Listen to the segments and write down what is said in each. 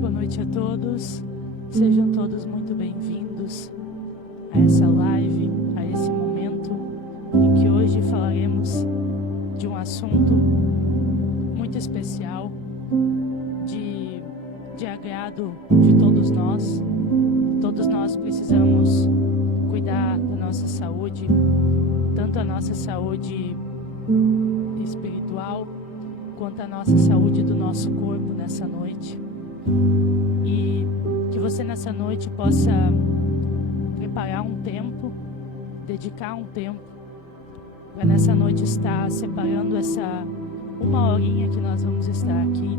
Boa noite a todos, sejam todos muito bem-vindos a essa live, a esse momento em que hoje falaremos de um assunto muito especial, de agrado de todos nós. Todos nós precisamos cuidar da nossa saúde, tanto a nossa saúde espiritual, quanto a nossa saúde do nosso corpo nessa noite. E que você nessa noite possa preparar um tempo, dedicar um tempo, para nessa noite estar separando essa uma horinha que nós vamos estar aqui,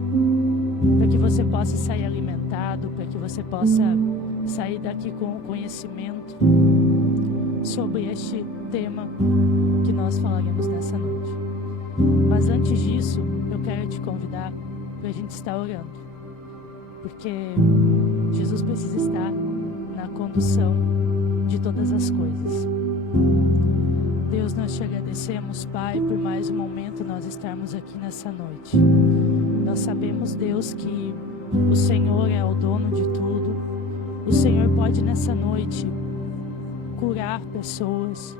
para que você possa sair alimentado, para que você possa sair daqui com o conhecimento sobre este tema que nós falaremos nessa noite. Mas antes disso, eu quero te convidar para a gente estar orando, porque Jesus precisa estar na condução de todas as coisas. Deus, nós te agradecemos, Pai, por mais um momento nós estarmos aqui nessa noite. Nós sabemos, Deus, que o Senhor é o dono de tudo. O Senhor pode nessa noite curar pessoas.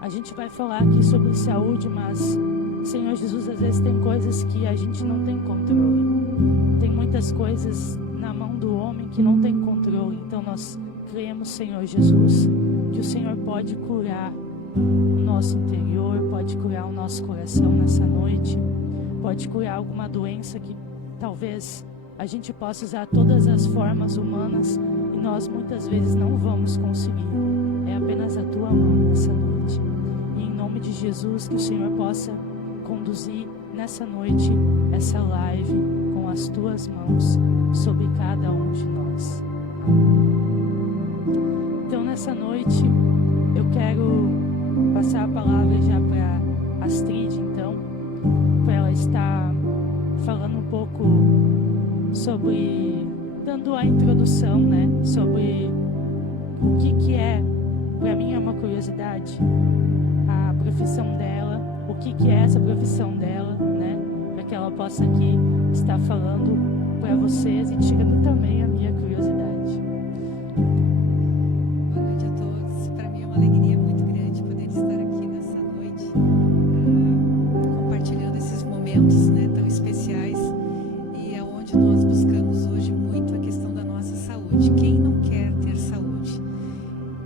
A gente vai falar aqui sobre saúde, mas, Senhor Jesus, às vezes tem coisas que a gente não tem controle. Tem muitas coisas na mão do homem que não tem controle. Então nós cremos, Senhor Jesus, que o Senhor pode curar o nosso interior, pode curar o nosso coração nessa noite, pode curar alguma doença que talvez a gente possa usar todas as formas humanas e nós muitas vezes não vamos conseguir. É apenas a tua mão nessa noite. E em nome de Jesus, que o Senhor possa conduzir nessa noite essa live com as tuas mãos sobre cada um de nós. Então nessa noite eu quero passar a palavra já para Astrid, então, para ela estar falando um pouco sobre, dando a introdução, né, sobre o que é, para mim é uma curiosidade, a profissão dela, o que é essa profissão dela, né, para que ela possa aqui estar falando para vocês e tirando também a minha curiosidade. Boa noite a todos, para mim é uma alegria muito grande poder estar aqui nessa noite, compartilhando esses momentos, né, tão especiais, e é onde nós buscamos hoje muito a questão da nossa saúde. Quem não quer ter saúde?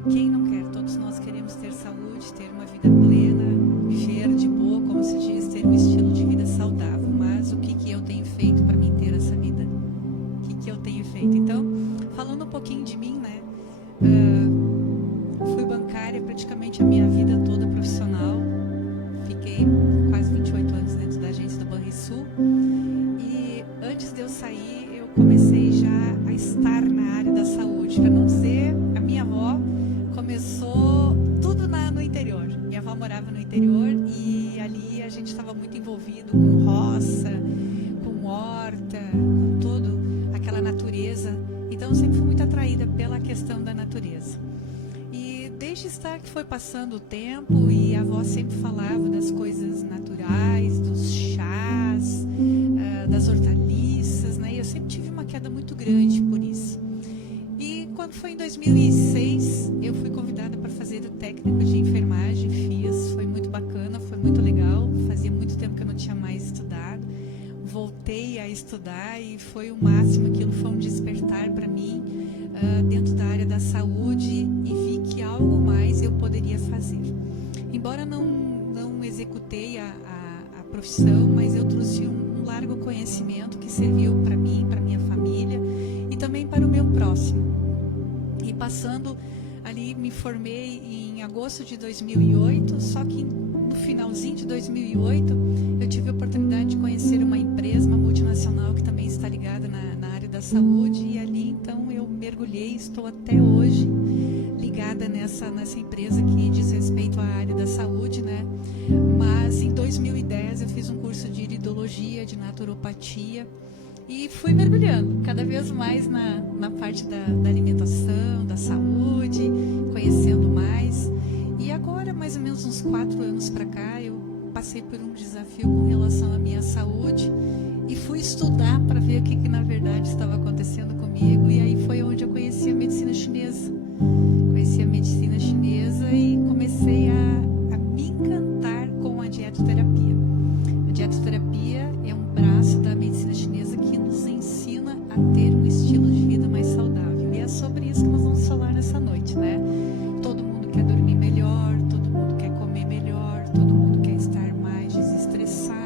Quem não quer? Todos nós queremos ter saúde, ter uma vida plena, viver de boa, como se diz, ter um estilo de vida saudável. Mas o que eu tenho feito para mim ter essa vida? O que eu tenho feito? Então, falando um pouquinho de mim, né? Fui bancária praticamente a minha vida toda profissional. Fiquei quase 28 anos dentro da agência do Banrisul. E antes de eu sair, eu comecei já a estar na área da saúde. Para não dizer, a minha avó começou tudo no interior. Minha avó morava no interior e ali a gente estava muito envolvido com roça, com horta, com tudo, aquela natureza. Então eu sempre fui muito atraída pela questão da natureza. E desde estar que foi passando o tempo e a avó sempre falava das coisas naturais, dos chás, das hortaliças, né? E eu sempre tive uma queda muito grande por isso. E quando foi em 2006, eu fui convidada para fazer o técnico de enfermagem, fiz, foi muito bacana, foi muito legal, fazia muito tempo que eu não tinha mais estudado, voltei a estudar e foi o máximo, aquilo foi um despertar para mim, dentro da área da saúde, e vi que algo mais eu poderia fazer. Embora não executei a profissão, mas eu trouxe um largo conhecimento que serviu para mim, para minha família e também para o meu próximo. E passando ali, me formei em agosto de 2008, só que no finalzinho de 2008 eu tive a oportunidade de conhecer uma empresa, uma multinacional que também está ligada na área da saúde, e ali então eu mergulhei, estou até hoje ligada nessa empresa que diz respeito à área da saúde, né? Mas em 2010 eu fiz um curso de iridologia, de naturopatia, e fui mergulhando cada vez mais na parte da alimentação, da saúde, conhecendo mais. E agora, mais ou menos uns 4 anos para cá, eu passei por um desafio com relação à minha saúde e fui estudar para ver o que na verdade estava acontecendo comigo, e aí foi onde eu conheci a medicina chinesa. Conheci a medicina chinesa e comecei a me encantar com a dietoterapia. A dietoterapia é um braço da medicina chinesa que nos ensina a ter um estilo de vida mais saudável. E é sobre isso que nós vamos falar nessa noite, né? Todo mundo quer dormir melhor, todo mundo quer comer melhor, todo mundo quer estar mais desestressado.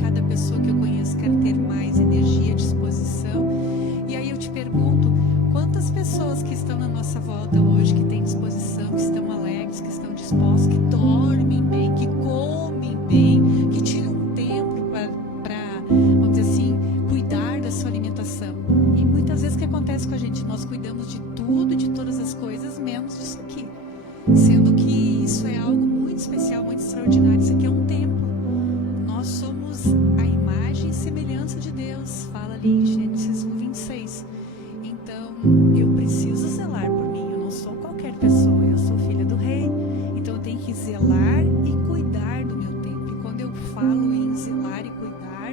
Cada pessoa que eu conheço quer ter mais energia, disposição. E aí eu te pergunto, quantas pessoas que estão na nossa volta hoje, que têm disposição, que estão alegres, que estão dispostos, que dormem bem, que comem bem, que tiram um tempo para, vamos dizer assim, cuidar da sua alimentação. E muitas vezes o que acontece com a gente? Nós cuidamos de tudo, de todas as coisas, menos disso aqui. Sendo que isso é algo muito especial, muito extraordinário. Isso aqui é um templo. Nós somos a imagem e semelhança de Deus. Fala ali em Gênesis 1:26. Então, eu preciso zelar por mim. Eu não sou qualquer pessoa, eu sou filha do rei. Então, eu tenho que zelar e cuidar do meu tempo. E quando eu falo em zelar e cuidar,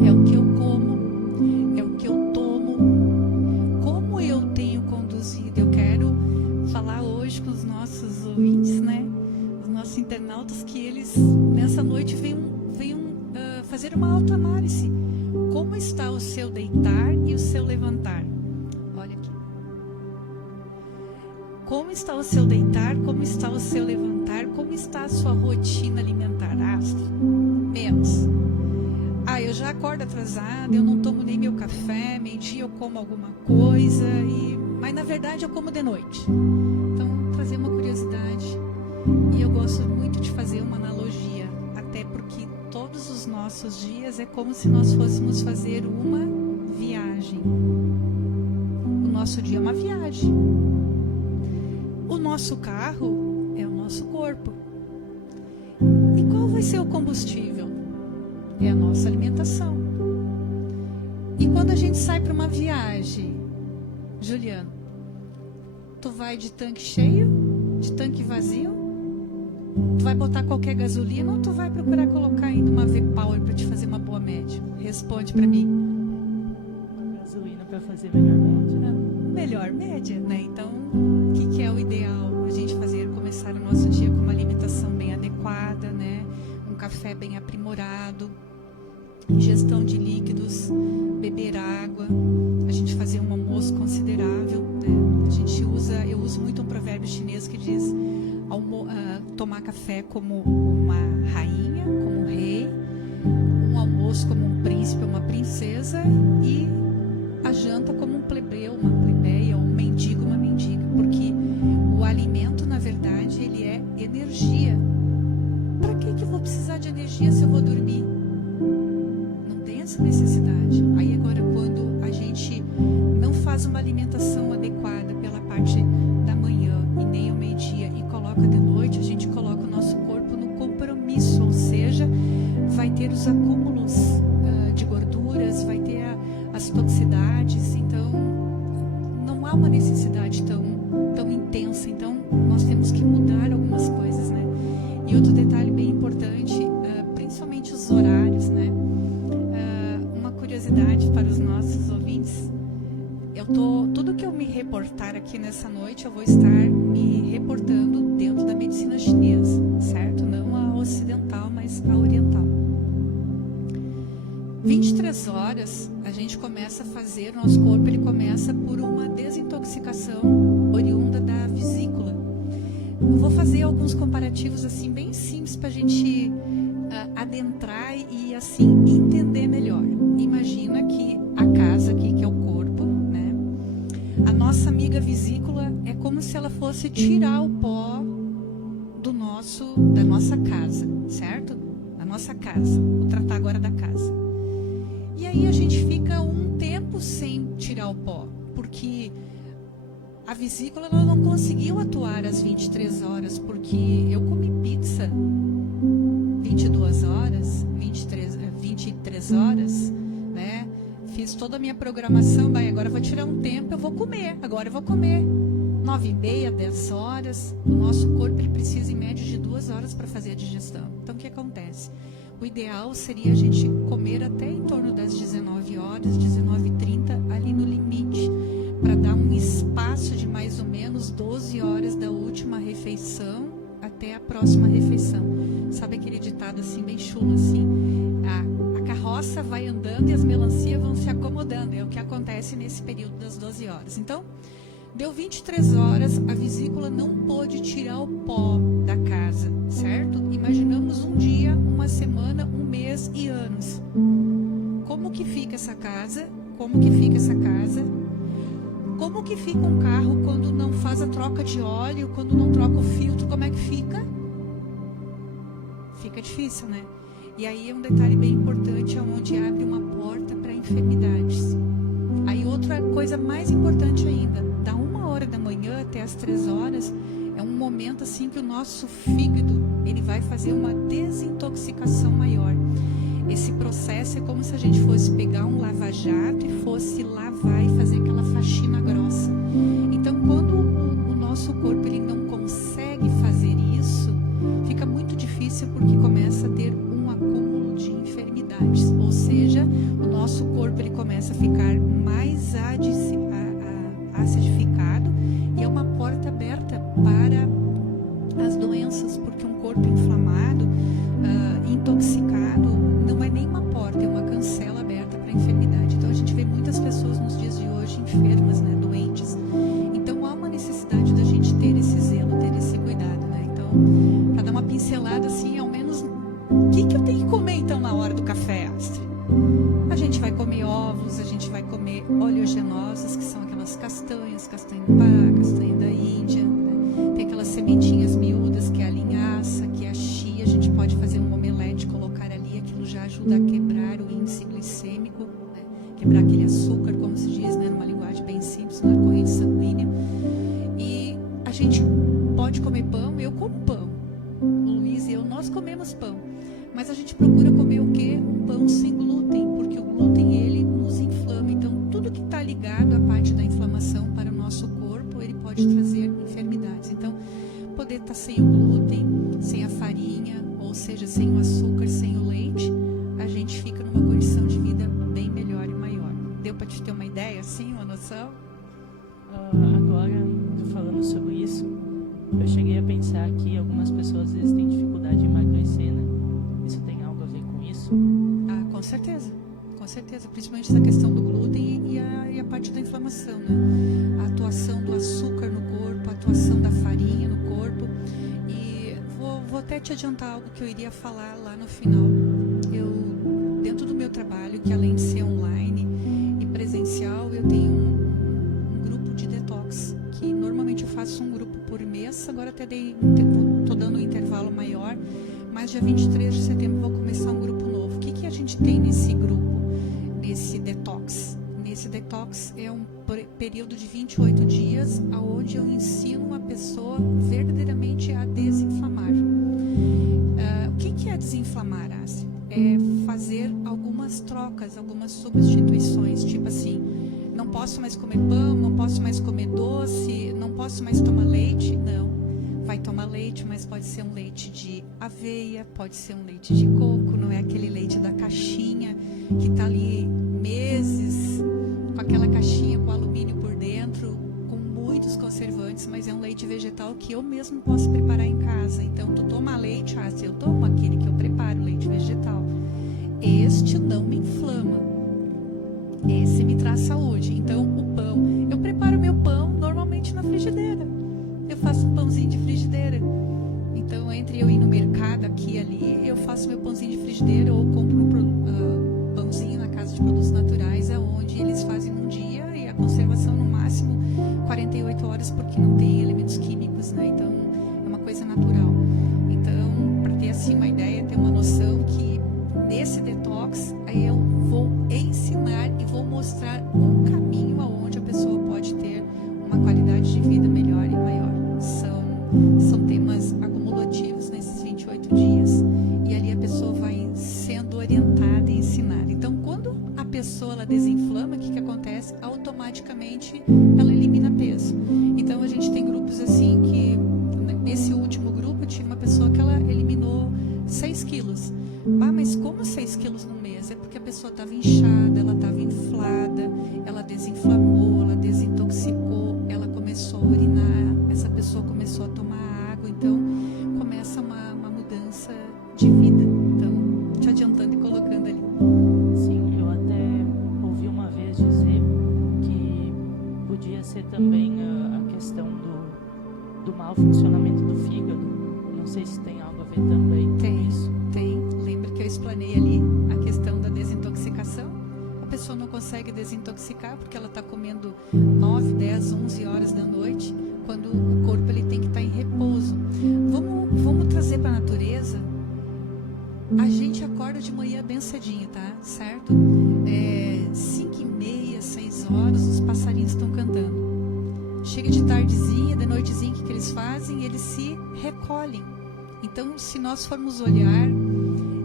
é o que eu como, é o que eu tomo, como eu tenho conduzido. Eu quero falar hoje com os nossos ouvintes, né? Os nossos internautas, que eles, nessa noite, venham fazer uma autoanálise. Como está o seu deitar e o seu levantar? Olha aqui. Como está o seu deitar? Como está o seu levantar? Como está a sua rotina alimentar? Menos. Eu já acordo atrasada, eu não tomo nem meu café, meio-dia eu como alguma coisa, mas na verdade eu como de noite. Então, trazer uma curiosidade. E eu gosto muito de fazer uma analogia, até porque todos os nossos dias é como se nós fôssemos fazer uma viagem. O nosso dia é uma viagem. O nosso carro é o nosso corpo. E qual vai ser o combustível? É a nossa alimentação. E quando a gente sai para uma viagem, Juliano, tu vai de tanque cheio, de tanque vazio? Tu vai botar qualquer gasolina ou tu vai procurar colocar ainda uma V-Power para te fazer uma boa média? Responde para mim. Uma gasolina para fazer melhor média? Melhor média, né? Então, o que é o ideal? A gente começar o nosso dia com uma alimentação bem adequada, né? Um café bem aprimorado, ingestão de líquidos, beber água, a gente fazer um almoço considerável, né? Eu uso muito um provérbio chinês que diz tomar café como uma rainha, como um rei, um almoço como um príncipe, uma princesa, e a janta como um plebeu, uma plebeia, um mendigo, uma mendiga, porque o alimento, na verdade, ele é energia. Para que eu vou precisar de energia se eu vou dormir? Não tem essa necessidade. Aí agora, quando a gente não faz uma alimentação adequada pela parte da manhã e nem ao meio-dia e coloca de noite, a gente coloca o nosso corpo no compromisso, ou seja, vai ter os acúmulos de gorduras, vai ter as toxicidades. Então não há uma necessidade tão intensa. Então nós temos que mudar algumas coisas, né? E outro detalhe bem importante, principalmente os horários, né? Uma curiosidade para os nossos ouvintes: tudo que eu me reportar aqui nessa noite, eu vou estar me reportando dentro da medicina chinesa, certo? Não a ocidental, mas a oriental. 23 horas, a gente começa a fazer, o nosso corpo ele começa por uma desintoxicação oriunda da vesícula. Eu vou fazer alguns comparativos assim bem simples para a gente adentrar e assim entender melhor. Imagina que a casa aqui, que é o corpo, né? A nossa amiga vesícula é como se ela fosse tirar o pó da nossa casa, certo? Da nossa casa. Vou tratar agora da casa. E aí a gente fica um tempo sem tirar o pó, porque a vesícula ela não conseguiu atuar às 23 horas, porque eu comi pizza 22 horas, 23 horas, né? Fiz toda a minha programação, agora eu vou tirar um tempo, agora eu vou comer. 9h30, 10 horas, o nosso corpo ele precisa em média de 2 horas horas para fazer a digestão. Então, o que acontece? O ideal seria a gente comer até em torno das 19 horas, 19h30, ali no limite, para dar um espaço de mais ou menos 12 horas da última refeição até a próxima refeição. Sabe aquele ditado assim, bem chulo, assim? A carroça vai andando e as melancias vão se acomodando. É o que acontece nesse período das 12 horas. Então, deu 23 horas, a vesícula não pôde tirar o pó da casa, certo? Imaginamos um dia, uma semana, um mês e anos. Como que fica essa casa? Como que fica essa casa? Como que fica um carro quando não faz a troca de óleo, quando não troca o filtro? Como é que fica? Fica difícil, né? E aí é um detalhe bem importante, onde abre uma porta para enfermidades. Aí outra coisa mais importante ainda, da 1h da manhã até as 3 horas, é um momento assim que o nosso fígado, ele vai fazer uma desintoxicação maior. Esse processo é como se a gente fosse pegar um lava-jato e fosse lavar e fazer aquela faxina grossa. Então, quando o nosso corpo ele não consegue fazer isso, fica muito difícil, porque começa a ter um acúmulo de enfermidades. Ou seja, o nosso corpo ele começa a ficar mais acidificado, e é uma porta aberta para as doenças, porque um corpo inflamado, intoxicado, não é nem uma porta, é uma cancela aberta para a enfermidade. Então a gente vê muitas pessoas nos dias de hoje enfermas, né, doentes. Então há uma necessidade da gente ter esse zelo, ter esse cuidado, né? Então, para dar uma pincelada assim, ao menos, o que eu tenho que comer então na hora do café, Astrid? A gente vai comer ovos, a gente vai comer oleaginosas, que são aquelas castanhas, castanha do pá, castanha da Índia, né? Tem aquelas sementinhas miúdas, que é a linhaça, que é a chia. A gente pode fazer um omelete, colocar ali, aquilo já ajuda a quebrar o índice glicêmico, né? Quebrar aquele açúcar, como se diz, né? Numa linguagem bem simples, na corrente sanguínea. E a gente pode comer pão. Eu como pão, o Luiz e eu, nós comemos pão, mas a gente procura comer o quê? Um pão sem glúten, porque o glúten ele nos inflama. Então tudo que está ligado à parte da inflamação para o nosso corpo, ele pode trazer enfermidades. Então poder estar sem o glúten, sem a farinha, ou seja, sem o açúcar, sem o leite, a gente fica numa condição de vida bem melhor e maior. Deu para te ter uma ideia, assim, uma noção? Agora, falando sobre isso, eu cheguei a pensar que algumas pessoas às vezes têm dificuldade em emagrecer, né? Isso tem algo a ver com isso? Com certeza. Com certeza, principalmente essa questão do glúten e a parte da inflamação, né? A atuação do açúcar no corpo, a atuação da farinha no corpo. E vou até te adiantar algo que eu iria falar lá no final. Eu, dentro do meu trabalho, que além de ser online e presencial, eu tenho um grupo de detox, que normalmente eu faço um grupo por mês. Agora até estou dando um intervalo maior, mas dia 23 de setembro vou começar um grupo novo. O que a gente tem nesse grupo? Nesse detox. Nesse detox é um período de 28 dias, onde eu ensino uma pessoa verdadeiramente a desinflamar. O que é desinflamar, Astrid? É fazer algumas trocas, algumas substituições, tipo assim, não posso mais comer pão, não posso mais comer doce, não posso mais tomar leite. Não, vai tomar leite, mas pode ser um leite de aveia, pode ser um leite de coco, não é aquele leite da caixinha que está ali meses com aquela caixinha com alumínio por dentro, com muitos conservantes, mas é um leite vegetal que eu mesmo posso preparar em casa. Então, tu toma leite, eu tomo aquele que eu preparo, leite vegetal. Este não me inflama, esse me traz saúde. Então, o pão, eu preparo meu pão normalmente na frigideira. Eu faço um pãozinho de frigideira. Então, entre eu ir no mercado aqui e ali, eu faço meu pãozinho de frigideira, ou compro pãozinho na casa de produtos naturais, onde eles fazem um dia e a conservação no máximo 48 horas, porque não tem elementos químicos, né? Então é uma coisa natural. Então, para ter assim uma ideia, ter uma noção que nesse detox eu vou ensinar e vou mostrar um caminho aonde a pessoa pode ter uma qualidade de vida melhor e maior. São temas acumulativos nesses 28 dias, e ali a pessoa vai sendo orientada tinha uma pessoa que ela eliminou 6 quilos. Mas como 6 quilos no mês? É porque a pessoa estava inchada, ela estava inflada, ela desinflamou, ela desintoxicou, ela começou a urinar, essa pessoa começou a tomar água, então começa uma mudança de vida. Então, te adiantando e colocando ali. Sim, eu até ouvi uma vez dizer que podia ser também a questão do mau funcionamento do fígado. Não sei se tem algo a ver também com isso. Tem. Lembra que eu explanei ali a questão da desintoxicação? A pessoa não consegue desintoxicar porque ela está comendo 9, 10, 11 horas da noite, quando o corpo ele tem que estar em repouso. Vamos trazer para a natureza. A gente acorda de manhã bem cedinho, tá? Certo? 5h30, 6 horas, os passarinhos estão cantando. Chega de tardezinha, de noitezinha, o que eles fazem? Eles se recolhem. Então, se nós formos olhar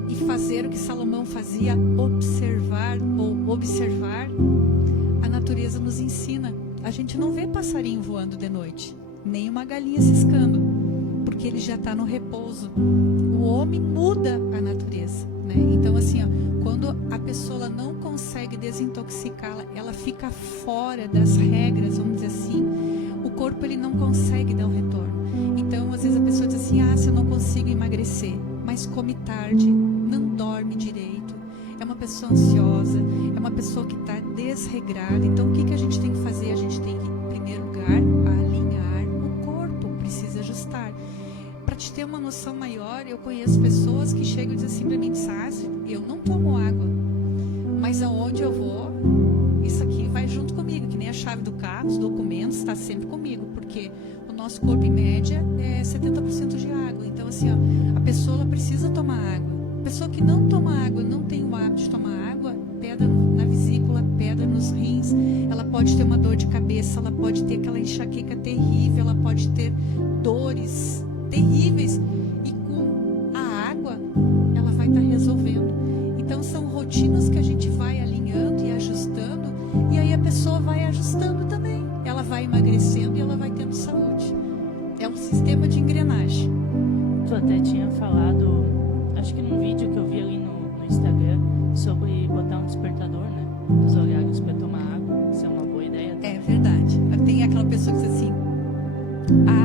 e fazer o que Salomão fazia, observar, a natureza nos ensina. A gente não vê passarinho voando de noite, nem uma galinha ciscando, porque ele já está no repouso. O homem muda a natureza, né? Então, assim, quando a pessoa não consegue desintoxicá-la, ela fica fora das regras, vamos dizer assim, o corpo ele não consegue dar um retorno. Então, às vezes a pessoa diz assim, se eu não consigo emagrecer, mas come tarde, não dorme direito, é uma pessoa ansiosa, é uma pessoa que está desregrada. Então, o que a gente tem que fazer? A gente tem que, em primeiro lugar, alinhar o corpo, precisa ajustar. Para te ter uma noção maior, eu conheço pessoas que chegam e dizem assim para mim, eu não tomo água, mas aonde eu vou, isso aqui vai junto comigo, que nem a chave do carro, os documentos, está sempre comigo, porque o nosso corpo, em média, é 70% de água. Então, assim, a pessoa ela precisa tomar água. A pessoa que não toma água, não tem o hábito de tomar água, pedra na vesícula, pedra nos rins, ela pode ter uma dor de cabeça, ela pode ter aquela enxaqueca terrível, ela pode ter dores terríveis, e com a água ela vai estar resolvendo. Então são rotinas que a gente vai alinhando e ajustando, e aí a pessoa vai ajustando também, ela vai emagrecendo e ela vai tendo saúde. É um sistema de engrenagem. Tu até tinha falado, acho que num vídeo que eu vi ali no Instagram, sobre botar um despertador, né, nos horários para tomar água. Isso é uma boa ideia. É verdade. Tem aquela pessoa que diz assim,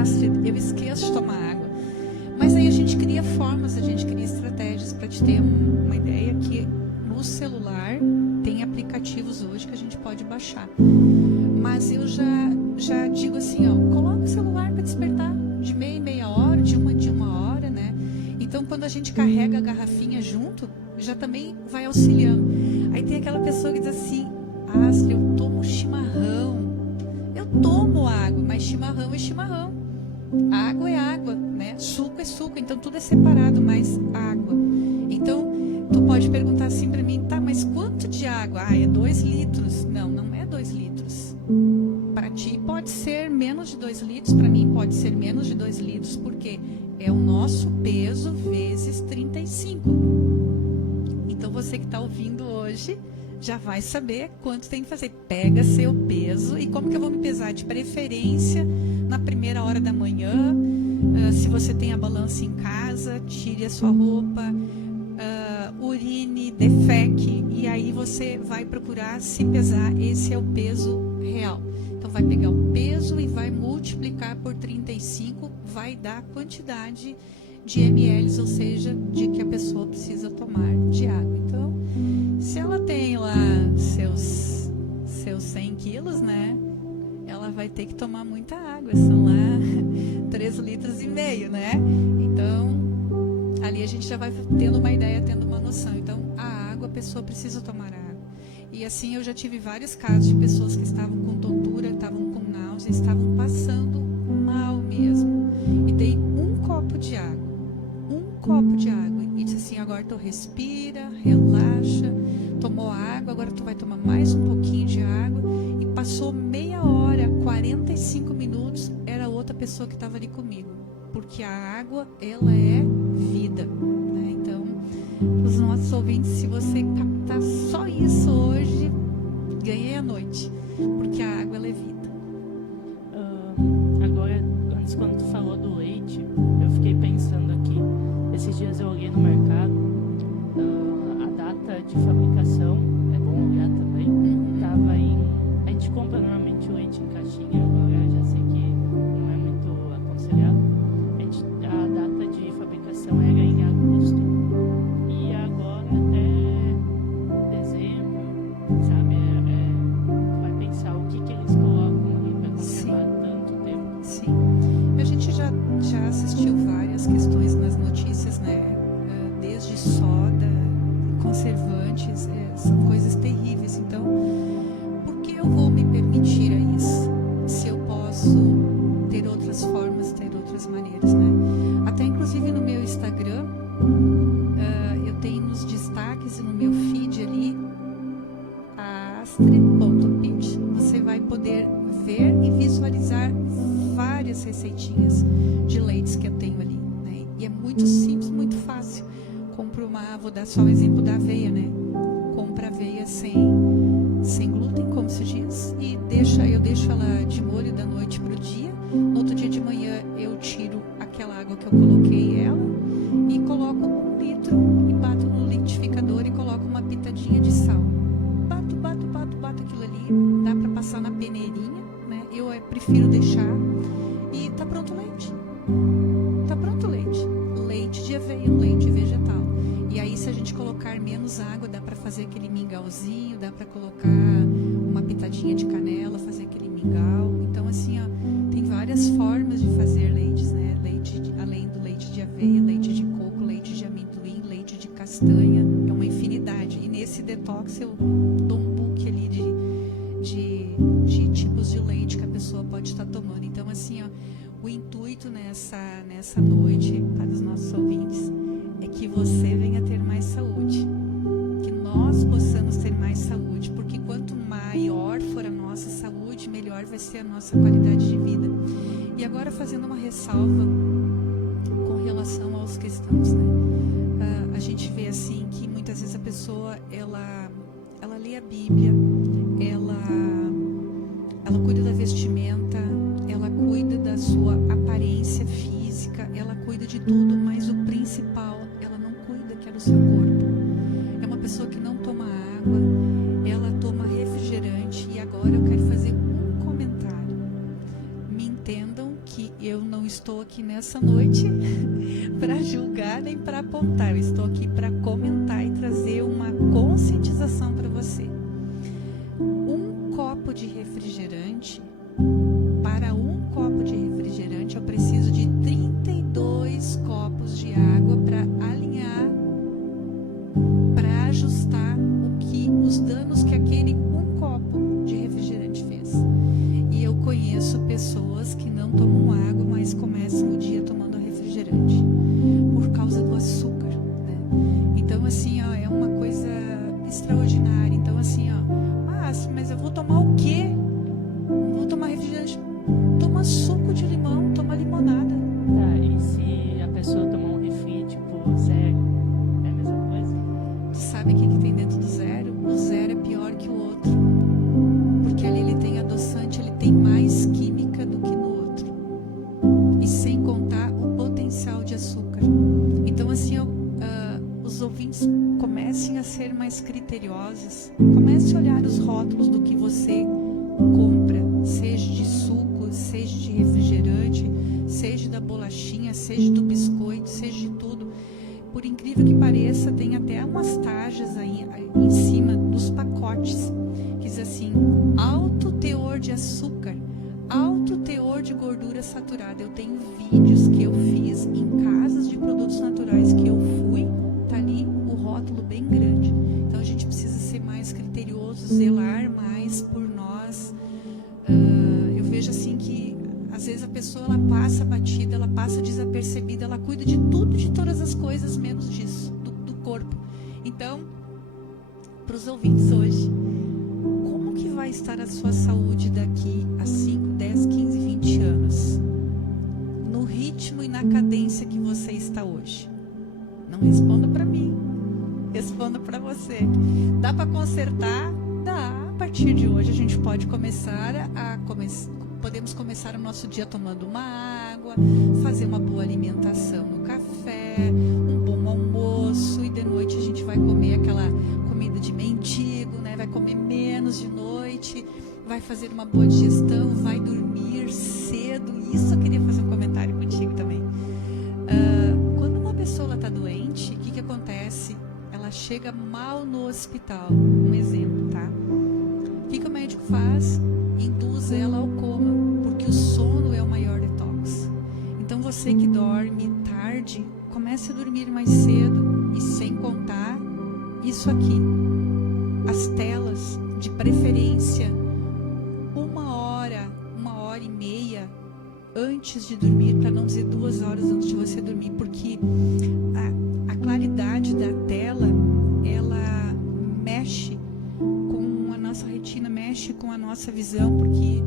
Astrid, eu esqueço de tomar água. Mas aí a gente cria formas, a gente cria estratégias. Para te ter uma ideia, que no celular tem aplicativos hoje que a gente pode baixar. Mas eu já digo assim, coloca o celular para despertar de meia em meia hora, de uma hora, né? Então, quando a gente carrega a garrafinha junto, já também vai auxiliando. Aí tem aquela pessoa que diz assim, Astrid, eu tomo chimarrão. Eu tomo água, mas chimarrão é chimarrão. Água é água, né? Suco é suco, então tudo é separado, mas água. Então, tu pode perguntar assim para mim, tá, mas quanto de água? É 2 litros. Não, não é 2 litros. Para ti pode ser menos de 2 litros, para mim pode ser menos de 2 litros, porque é o nosso peso vezes 35. Então, você que está ouvindo hoje já vai saber quanto tem que fazer. Pega seu peso. E como que eu vou me pesar? De preferência na primeira hora da manhã. Se você tem a balança em casa, tire a sua roupa, urine, defeque, e aí você vai procurar se pesar. Esse é o peso real. Então vai pegar o peso e vai multiplicar por 35, vai dar a quantidade de ml, ou seja, de que a pessoa precisa tomar de água. Então, se ela tem lá seus 100 quilos, né, ela vai ter que tomar muita água, são lá 3,5 litros, né? Então, ali a gente já vai tendo uma ideia, tendo uma noção. Então, a água, a pessoa precisa tomar água. E assim, eu já tive vários casos de pessoas que estavam com tontura, estavam com náusea, estavam passando mal mesmo. E dei um copo de água. E disse assim, agora tu respira, relaxa, tomou água, agora tu vai tomar mais um pouquinho de água. E passou meia hora, 45 minutos, era outra pessoa que estava ali comigo. Porque a água, ela é vida, né? Então, para os nossos ouvintes, se você captar só isso hoje, ganhei a noite. Porque a água, ela é vida. Agora, antes quando tu falou do leite, eu fiquei pensando, Instagram, eu tenho nos destaques e no meu feed ali, astre.pit, você vai poder ver e visualizar várias receitinhas de leites que eu tenho ali, né? E é muito simples, muito fácil. Vou dar só o exemplo da aveia, né? Compra aveia sem glúten, como se diz, e eu deixo ela de molho da noite para o dia. No outro dia de manhã eu tiro aquela água que eu coloquei ela e coloco 1 litro e bato no liquidificador e coloco uma pitadinha de sal. Bato aquilo ali, dá para passar na peneirinha, né? Eu prefiro deixar e tá pronto o leite. Tá pronto o leite. Leite de aveia, leite vegetal. E aí, se a gente colocar menos água, dá para fazer aquele mingauzinho, dá para colocar uma pitadinha de canela, fazer aquele mingau. Então, assim, ó, tem várias formas de fazer leites, né? Além do leite de aveia, leite de coco, leite de amendoim, leite de castanha, é uma infinidade. E nesse detox eu dou um book ali de tipos de leite que a pessoa pode estar tomando. Então, assim, ó, o intuito nessa noite, para os nossos ouvintes, é que você venha ter mais saúde, que nós possamos ter mais saúde, porque quanto maior for a nossa saúde, melhor vai ser a nossa qualidade de vida. E agora, fazendo uma ressalva com relação aos cristãos, né? A gente vê assim que muitas vezes a pessoa ela lê a Bíblia, ela cuida da vestimenta, ela cuida da sua aparência física, ela cuida de tudo, mas o principal ela não cuida, que é do seu corpo. É uma pessoa que não toma água, ela toma refrigerante. E agora eu quero fazer um comentário. Me entendam que eu não estou aqui nessa noite para julgar nem para apontar. Eu estou aqui para comentar e trazer uma conscientização para você. Um copo de refrigerante, para um copo de refrigerante eu preciso de 32 copos de água para alinhar, para ajustar os danos que aquele um copo de refrigerante fez. E eu conheço pessoas que não tomam água, mas começam o dia tomando refrigerante por causa do açúcar, né? Então, assim, ó, é uma coisa extraordinária. Então, assim, ó, mas eu vou tomar o quê? Não vou tomar refrigerante. Toma suco de limão, toma limonada. Tá, e se a pessoa tomar um refri tipo zero, é a mesma coisa? Tu sabe o que tem dentro do zero? O zero é pior que o outro, porque ali ele tem adoçante, ele tem mais química do que no outro, e sem contar o potencial de açúcar. Então, assim, os ouvintes comecem a ser mais criteriosos, comece a olhar os rótulos do que você compra, seja de suco, seja de refrigerante, seja da bolachinha, seja do biscoito, seja de tudo. Por incrível que pareça, tem até umas taxas aí em cima dos pacotes que diz assim: alto teor de açúcar, alto teor de gordura saturada. Eu tenho vídeos que eu fiz em casas de produtos naturais que eu fui, tá ali o rótulo bem grande. Então a gente precisa ser mais criterioso, zelar mais por nós. Eu vejo assim que às vezes a pessoa ela passa batida, ela passa desapercebida, ela cuida de tudo, de todas as coisas, menos disso, do corpo. Então, para os ouvintes hoje, como que vai estar a sua saúde daqui a 5, 10, 15, 20 anos? No ritmo e na cadência que você está hoje? Não responda para mim, responda para você. Dá para consertar? Dá. A partir de hoje a gente pode podemos começar o nosso dia tomando uma água, fazer uma boa alimentação no café, um bom almoço, e de noite a gente vai comer aquela comida de mendigo, né? Vai comer menos de noite, vai fazer uma boa digestão, vai dormir cedo. Isso eu queria fazer um comentário contigo também. Quando uma pessoa está doente, o que acontece? Ela chega mal no hospital, um exemplo, tá? O que o médico faz? Induz ela ao coma, porque o sono é o maior detox. Então você que dorme tarde, comece a dormir mais cedo, e sem contar isso aqui, as telas, de preferência 1 hora e meia antes antes de dormir, para não dizer 2 horas antes de você dormir, porque a claridade da tela, ela mexe com a nossa retina, mexe com a nossa visão, porque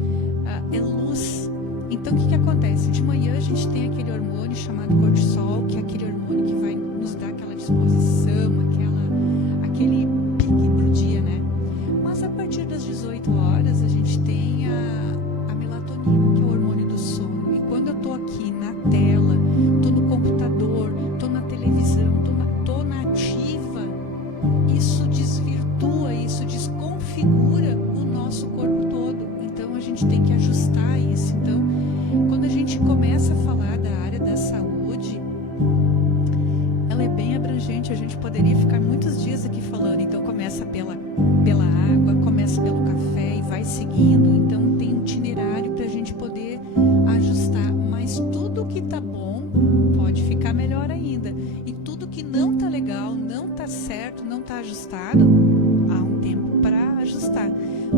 é luz. Então, o que acontece? De manhã a gente tem aquele hormônio chamado cortisol, que é aquele hormônio que vai nos dar aquela disposição, aquele pique pro dia, né? Mas a partir das 18 horas a gente tem a melatonina, que é o hormônio do sono. E quando eu tô aqui na tela, tô no computador, tô na televisão, tô na ativa, isso desvirtua, isso desconfigura o nosso corpo todo. Então a gente tem que ajustar isso. Então, quando a gente começa a falar da área da saúde, ela é bem abrangente. A gente poderia ficar muitos dias aqui falando. Então começa pela água, começa pelo café e vai seguindo. Então tem um itinerário para a gente poder ajustar. Mas tudo que tá bom pode ficar melhor ainda. E tudo que não tá legal, não tá certo, não tá ajustado, há um tempo para ajustar.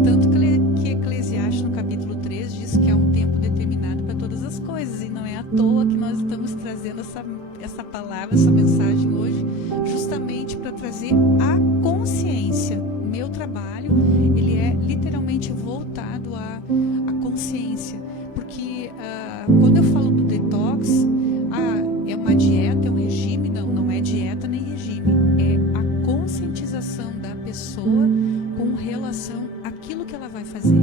Tanto que Eclesiastes no capítulo 3 diz que há um tempo determinado para todas as coisas. E não é à toa que nós estamos trazendo essa palavra, essa mensagem hoje, justamente para trazer a consciência. O meu trabalho, ele é literalmente voltado à consciência. Porque quando eu falo do detox, é uma dieta, é um regime? Não é dieta nem regime. É a conscientização da pessoa com relação àquilo que ela vai fazer.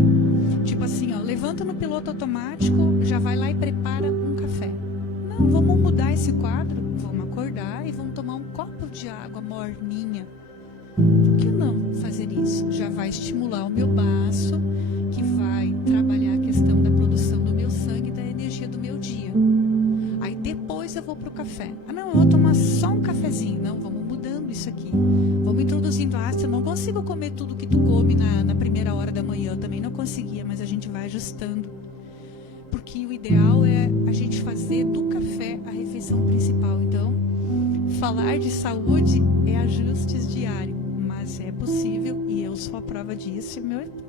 Tipo assim, levanta no piloto automático, já vai lá e prepara um café. Não, vamos mudar esse quadro, vamos acordar e vamos tomar um copo de água morninha. Por que não fazer isso? Já vai estimular o meu baço, que vai trabalhar a questão da produção do meu sangue e da energia do meu dia. Aí depois eu vou pro café. Não, eu vou tomar só um cafezinho. Não, vamos mudando isso aqui. Vamos introduzindo ácido. Eu não consigo comer tudo que tu come na primeira hora da manhã. Eu também não conseguia, mas a gente vai ajustando. Porque o ideal é a gente fazer do café a refeição principal. Então, falar de saúde é ajustes diários. Mas é possível, e eu sou a prova disso, e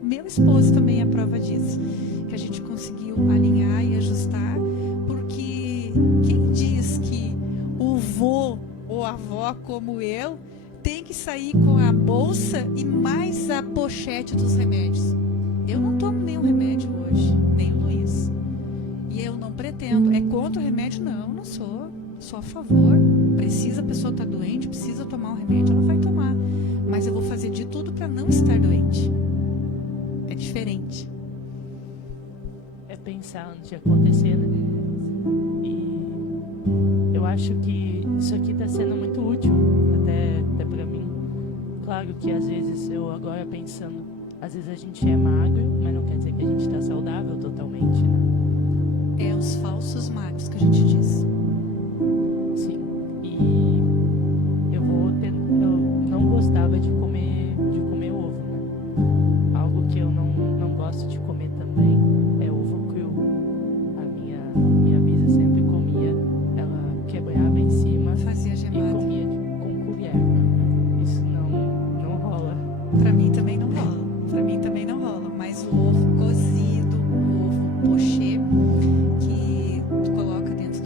meu esposo também é a prova disso, que a gente conseguiu alinhar e ajustar, porque quem diz que o vô ou a avó como eu tem que sair com a bolsa e mais a pochete dos remédios? Eu não tomo nenhum remédio hoje, nem o Luiz, e eu não pretendo. É contra o remédio? Não sou a favor. A pessoa está doente, precisa tomar um remédio, ela vai tomar. Mas eu vou fazer de tudo para não estar doente. É diferente. É pensar antes de acontecer, né? E eu acho que isso aqui está sendo muito útil, até para mim. Claro que às vezes eu agora pensando, às vezes a gente é magro, mas não quer dizer que a gente está saudável totalmente, né? É os falsos magros que a gente diz. Sim. E eu não gostava de comer ovo, né? Algo que eu não gosto de comer também é ovo cru. A minha bisa sempre comia, ela quebrava em cima, fazia gemada e comia com colher. Isso não rola. Pra mim também não rola. Mas o ovo cozido, o ovo pochê, que tu coloca dentro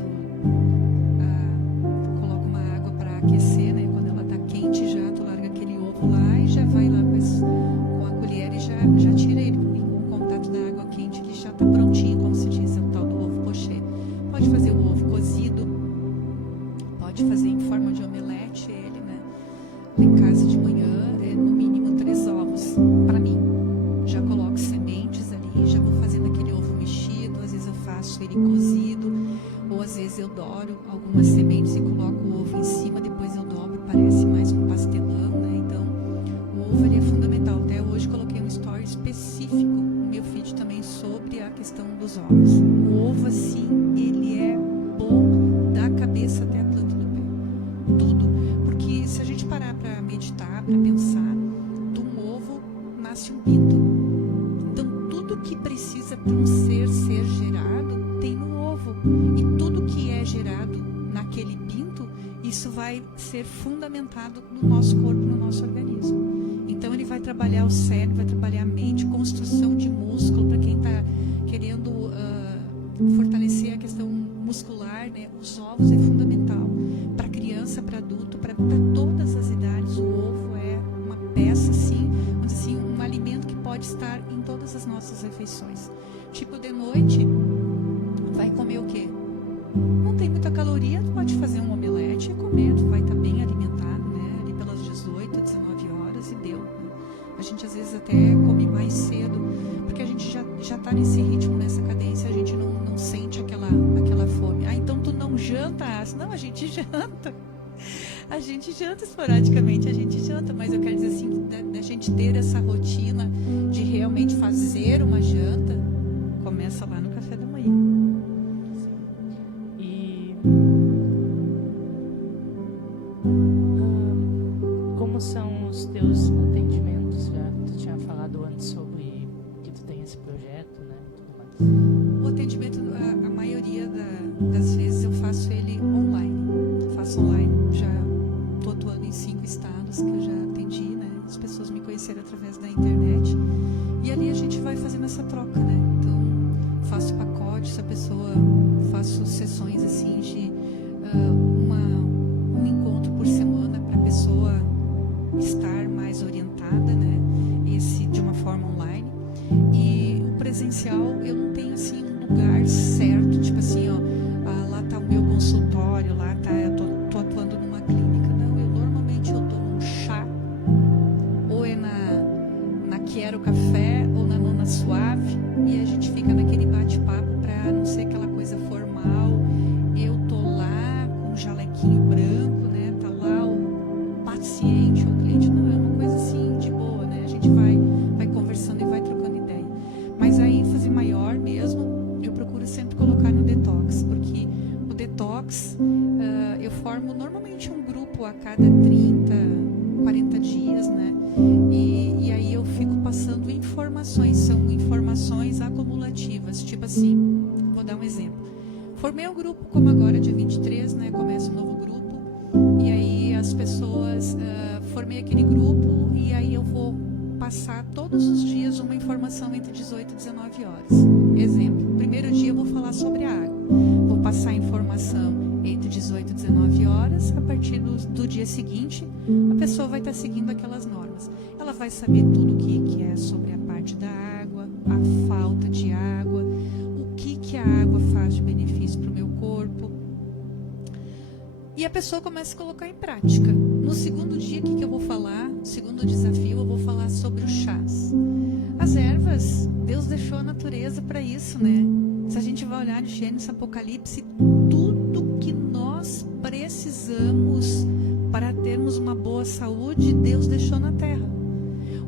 coloca uma água para aquecer, né? Quando ela tá quente já, tu larga aquele ovo lá e já vai lá com a colher e já tira ele. E com o contato da água quente ele já tá prontinho, como se diz, é o tal do ovo pochê. Pode fazer o ovo cozido, pode fazer em forma de omelete ele, né? Lá em casa de manhã é no mínimo 3 ovos para mim. Já coloco sementes ali, já vou fazendo aquele ovo mexido. Às vezes eu faço ele cozido, ou às vezes eu douro algumas sementes e coloco o ovo em cima, depois eu dobro, parece mais um pastelão, né? Então o ovo ele é fundamental. Até hoje coloquei um story específico no meu feed também sobre a questão dos ovos. O ovo assim, ele é bom da cabeça até a planta do pé, tudo. Porque se a gente parar para meditar, para pensar, de um ovo nasce um pinto. Então tudo que precisa para um ser gerado tem no ovo. E tudo que é gerado naquele pinto, isso vai ser fundamentado no nosso corpo, no nosso organismo. Então ele vai trabalhar o cérebro, vai trabalhar a mente, construção de músculo, para quem está querendo fortalecer a questão muscular, né? Os ovos é fundamental para criança, para adulto, para todas as idades. O ovo é uma peça, assim, vamos dizer assim, um alimento que pode estar em todas as nossas refeições. Tipo, de noite, vai comer o quê? Não tem muita caloria, tu pode fazer um omelete e comer, tu vai estar bem alimentado, né? Ali pelas 18, 19 horas e deu, né? A gente às vezes até come mais cedo, porque a gente já está nesse ritmo, nessa cadência, a gente não sente aquela fome. Ah, então tu não janta? Não, a gente janta. A gente janta esporadicamente, a gente janta, mas eu quero dizer assim, da gente ter essa rotina de realmente fazer uma janta, começa lá no café da manhã. E como são os teus atendimentos? Já tu tinha falado antes sobre que tu tem esse projeto, né? Tudo mais. O atendimento, a maioria das vezes eu faço ele online. Faço online, já estou atuando em 5 estados que eu já atendi, né? As pessoas me conheceram através da internet. E ali a gente vai fazendo essa troca, né? Então, faço pacotes, faço sessões assim de um encontro por semana para a pessoa estar mais orientada, né? Esse de uma forma online. E o presencial, eu não tenho assim um lugar certo, tipo assim, ó, lá tá o meu consultório, lá tá, eu tô atuando numa clínica. Não, normalmente eu tô num chá, ou é na Quero Café, ou na Nona Suave, e a gente fica naquele bate-papo para não ser aquela coisa formal. Eu tô lá com um jalequinho branco, né? Tá lá o paciente, o cliente. Não, é uma coisa assim de boa, né? A gente vai conversando e vai trocando ideia. Mas a ênfase maior mesmo, eu procuro sempre colocar no detox, porque o detox, eu formo normalmente um grupo a cada 30, 40 dias, né? E aí eu fico passando informações, são informações acumulativas, tipo assim, vou dar um exemplo. Formei um grupo, como agora, dia 23, né? Começa um novo grupo, e aí as pessoas, formei aquele grupo, e aí eu vou passar todos os dias uma informação entre 18 e 19 horas. Exemplo, primeiro dia eu vou falar sobre a água. Vou passar a informação entre 18 e 19 horas. A partir do dia seguinte, a pessoa vai estar seguindo aquelas normas. Ela vai saber tudo o que é sobre a parte da água, a falta de água, o que a água faz de benefício para o meu corpo. E a pessoa começa a colocar em prática. No segundo dia, o que eu vou falar? No segundo desafio, eu vou falar sobre os chás. As ervas, Deus deixou a natureza para isso, né? Se a gente vai olhar de Gênesis, Apocalipse, tudo que nós precisamos para termos uma boa saúde, Deus deixou na terra.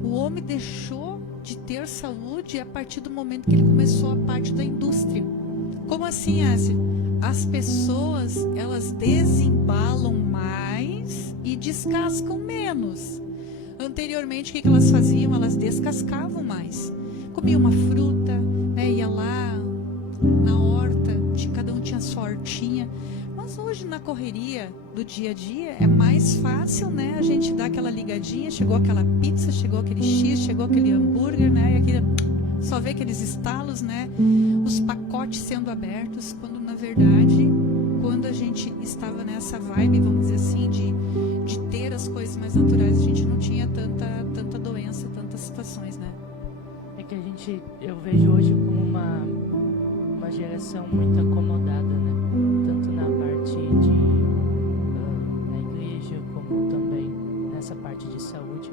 O homem deixou de ter saúde a partir do momento que ele começou a parte da indústria. Como assim, Ássia? As pessoas, elas desembalam mais e descascam menos. Anteriormente, o que elas faziam? Elas descascavam mais. Comia uma fruta, né? Ia lá na horta, cada um tinha sua hortinha. Mas hoje, na correria do dia a dia, é mais fácil, né? A gente dá aquela ligadinha, chegou aquela pizza, chegou aquele X, chegou aquele hambúrguer, né? E só vê aqueles estalos, né? Os pacotes sendo abertos, quando na verdade, quando a gente estava nessa vibe, vamos dizer assim, de ter as coisas mais naturais, a gente não tinha tanta doença, tantas situações, né? É que eu vejo hoje como uma geração muito acomodada, né? Tanto na parte na igreja, como também nessa parte de saúde.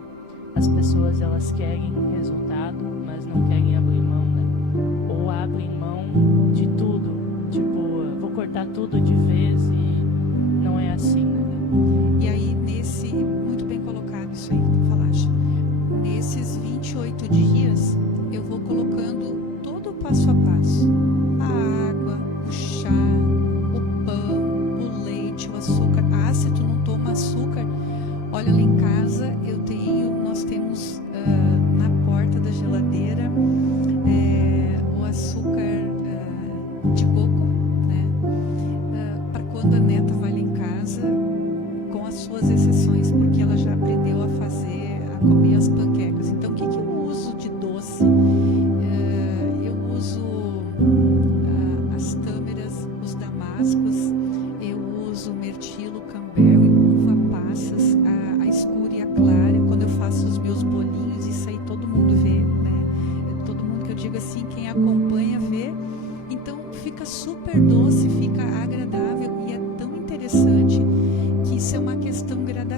As pessoas, elas querem resultado, mas não querem abrir mão, né? Ou abrem mão de tudo. Tipo, vou cortar tudo de vez e não é assim, né? E aí, muito bem colocado isso aí que tu falaste. Nesses 28 dias, eu vou colocando todo o passo a passo. A água, o chá, o pão, o leite, o açúcar. Ah, se tu não toma açúcar, olha, lá em casa nós temos na porta da geladeira o açúcar de coco, né? Para quando a neta vai lá em casa, com as suas exceções, porque ela já aprendeu a comer as panquecas. Então, o que eu uso de doce? Eu uso as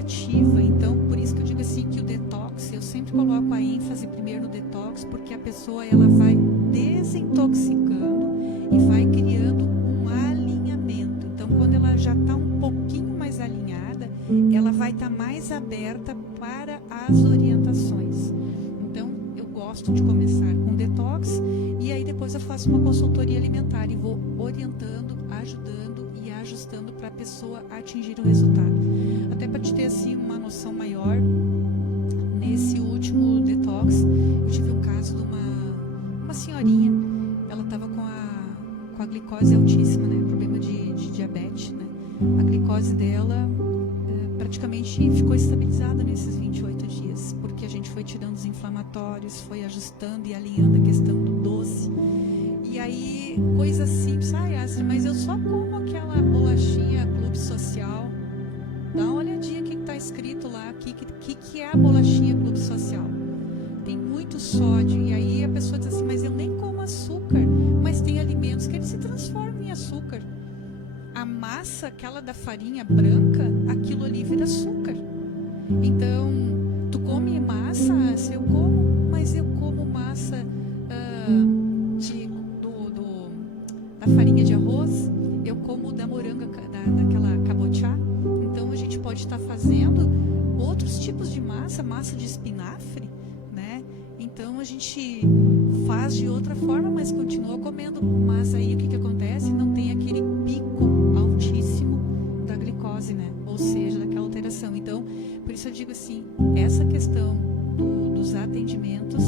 ativa. Então, por isso que eu digo assim que o detox, eu sempre coloco a ênfase primeiro no detox, porque a pessoa ela vai desintoxicando e vai criando um alinhamento. Então, quando ela já está um pouquinho mais alinhada, ela vai estar mais aberta para as orientações. Então, eu gosto de começar com detox e aí depois eu faço uma consultoria alimentar e vou orientando, ajudando e ajustando para a pessoa atingir o resultado. Até para te ter assim uma noção maior, nesse último detox, eu tive um caso de uma senhorinha, ela estava com a glicose altíssima, né? Problema de diabetes, né? A glicose dela praticamente ficou estabilizada nesses 28 dias, porque a gente foi tirando os inflamatórios, foi ajustando e alinhando a questão do doce. E aí, coisa simples, Astrid, mas eu só como aquela bolachinha Clube Social. Dá uma olhadinha o que está escrito lá, o que é a bolachinha Clube Social. Tem muito sódio, e aí a pessoa diz assim, mas eu nem como açúcar, mas tem alimentos que eles se transformam em açúcar. A massa, aquela da farinha branca, aquilo ali vira açúcar. Então, tu come massa? Se eu como, mas eu como massa da farinha de arroz, eu como da moranga, daquela cabotiá. Então, a gente pode estar fazendo outros tipos de massa de espinafre, né? Então, a gente faz de outra forma, mas continua comendo. Mas aí, o que acontece? Não tem aquele pico altíssimo da glicose, né? Ou seja, daquela alteração. Então, por isso eu digo assim, essa questão dos atendimentos,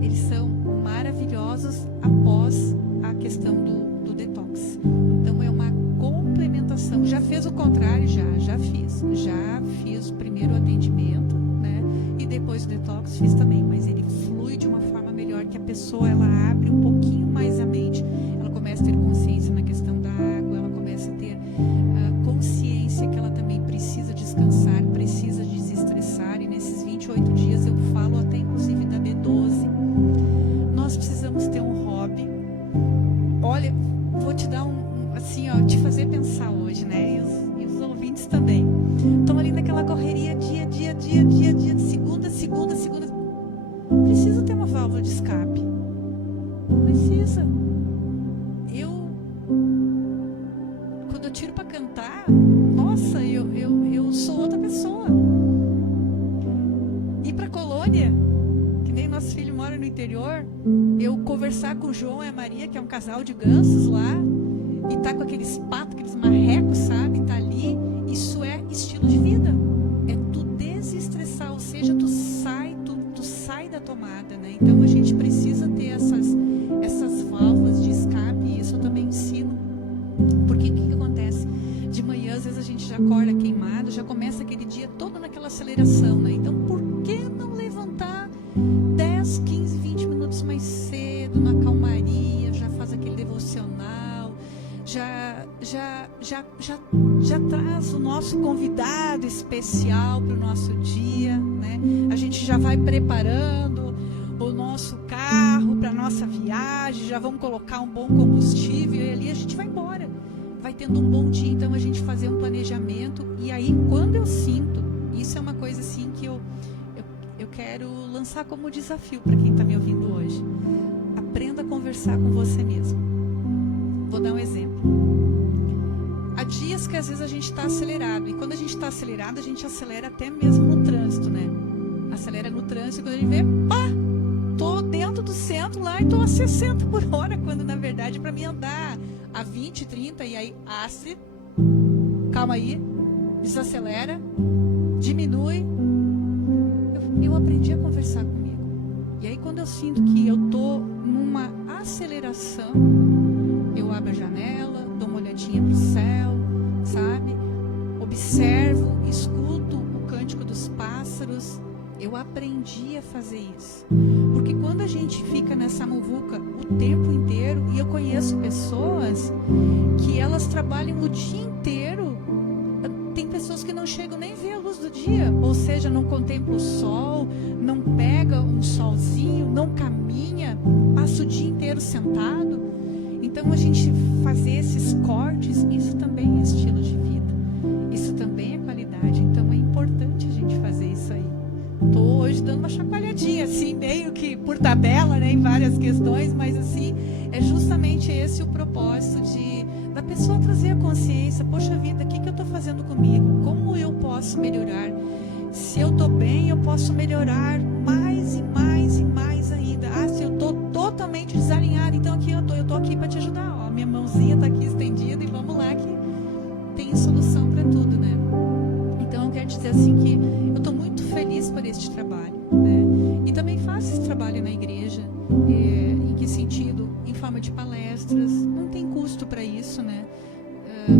eles são maravilhosos após a questão do detox. Então, é uma complementação. Já fez o contrário? Já fiz o primeiro atendimento, né? E depois o detox fiz também, mas ele flui de uma forma melhor, que a pessoa, ela abre um pouquinho mais a mente, ela começa a ter consciência na questão da água, ela começa a ter consciência que ela também precisa descansar, precisa desestressar, e nesses 28 dias eu falo até inclusive da B12. Nós precisamos ter um hobby. Olha, vou te dar assim, ó, te fazer pensar hoje, né? E os ouvintes também. Estão ali naquela correria, dia, de segunda. Precisa ter uma válvula de escape. Precisa. Quando eu tiro para cantar, nossa, eu sou outra pessoa. Ir para Colônia, que nem nosso filho mora no interior, eu conversar com o João e a Maria, que é um casal de gansos lá, e tá com aqueles patos, aqueles marrecos, sabe? Tá ali, isso é estilo de vida. É tu desestressar, ou seja, tu sai da tomada, né? Então a gente precisa ter essas válvulas de escape, e isso eu também ensino. Porque o que acontece? De manhã, às vezes a gente já acorda queimado, já começa aquele dia todo naquela aceleração, né? Então por que não levantar 10, 15, 20 minutos mais cedo, na calmaria, já faz aquele devocional, já traz o nosso convidado especial para o nosso dia, né? A gente já vai preparando o nosso carro para a nossa viagem, já vamos colocar um bom combustível e ali a gente vai embora, vai tendo um bom dia. Então a gente fazer um planejamento, e aí quando eu sinto, isso é uma coisa assim que eu quero lançar como desafio para quem está me ouvindo hoje: aprenda a conversar com você mesmo. Vou dar um exemplo. Há dias que às vezes a gente está acelerado, e quando a gente está acelerado, a gente acelera até mesmo no trânsito, né? Acelera no trânsito, quando a gente vê, tô dentro do centro lá e tô a 60 por hora, quando na verdade para mim andar a 20, 30, e aí, Astrid, calma aí, desacelera, diminui. Eu aprendi a conversar comigo. E aí quando eu sinto que eu tô numa aceleração, eu abro a janela, dou uma olhadinha pro céu, sabe? Observo, escuto o cântico dos pássaros. Eu aprendi a fazer isso. Porque quando a gente fica nessa muvuca o tempo inteiro, e eu conheço pessoas que elas trabalham o dia inteiro, tem pessoas que não chegam nem a ver a luz do dia, ou seja, não contempla o sol, não pega um solzinho, não caminha, passa o dia inteiro sentado. Então a gente fazer esses cortes, isso também é estilo de vida, isso também é qualidade. Então é importante uma chacoalhadinha, assim, meio que por tabela, né, em várias questões, mas assim, é justamente esse o propósito da pessoa trazer a consciência, poxa vida, o que eu estou fazendo comigo? Como eu posso melhorar? Se eu estou bem, eu posso melhorar mais e mais e mais ainda. Se eu estou totalmente desalinhada, então aqui eu estou aqui para te ajudar, ó, minha mãozinha está aqui estendida e vamos lá que tem solução para tudo, né? Então eu quero dizer assim que eu estou muito feliz por este trabalho, né? E também faço esse trabalho na igreja, em que sentido? Em forma de palestras, não tem custo para isso, né?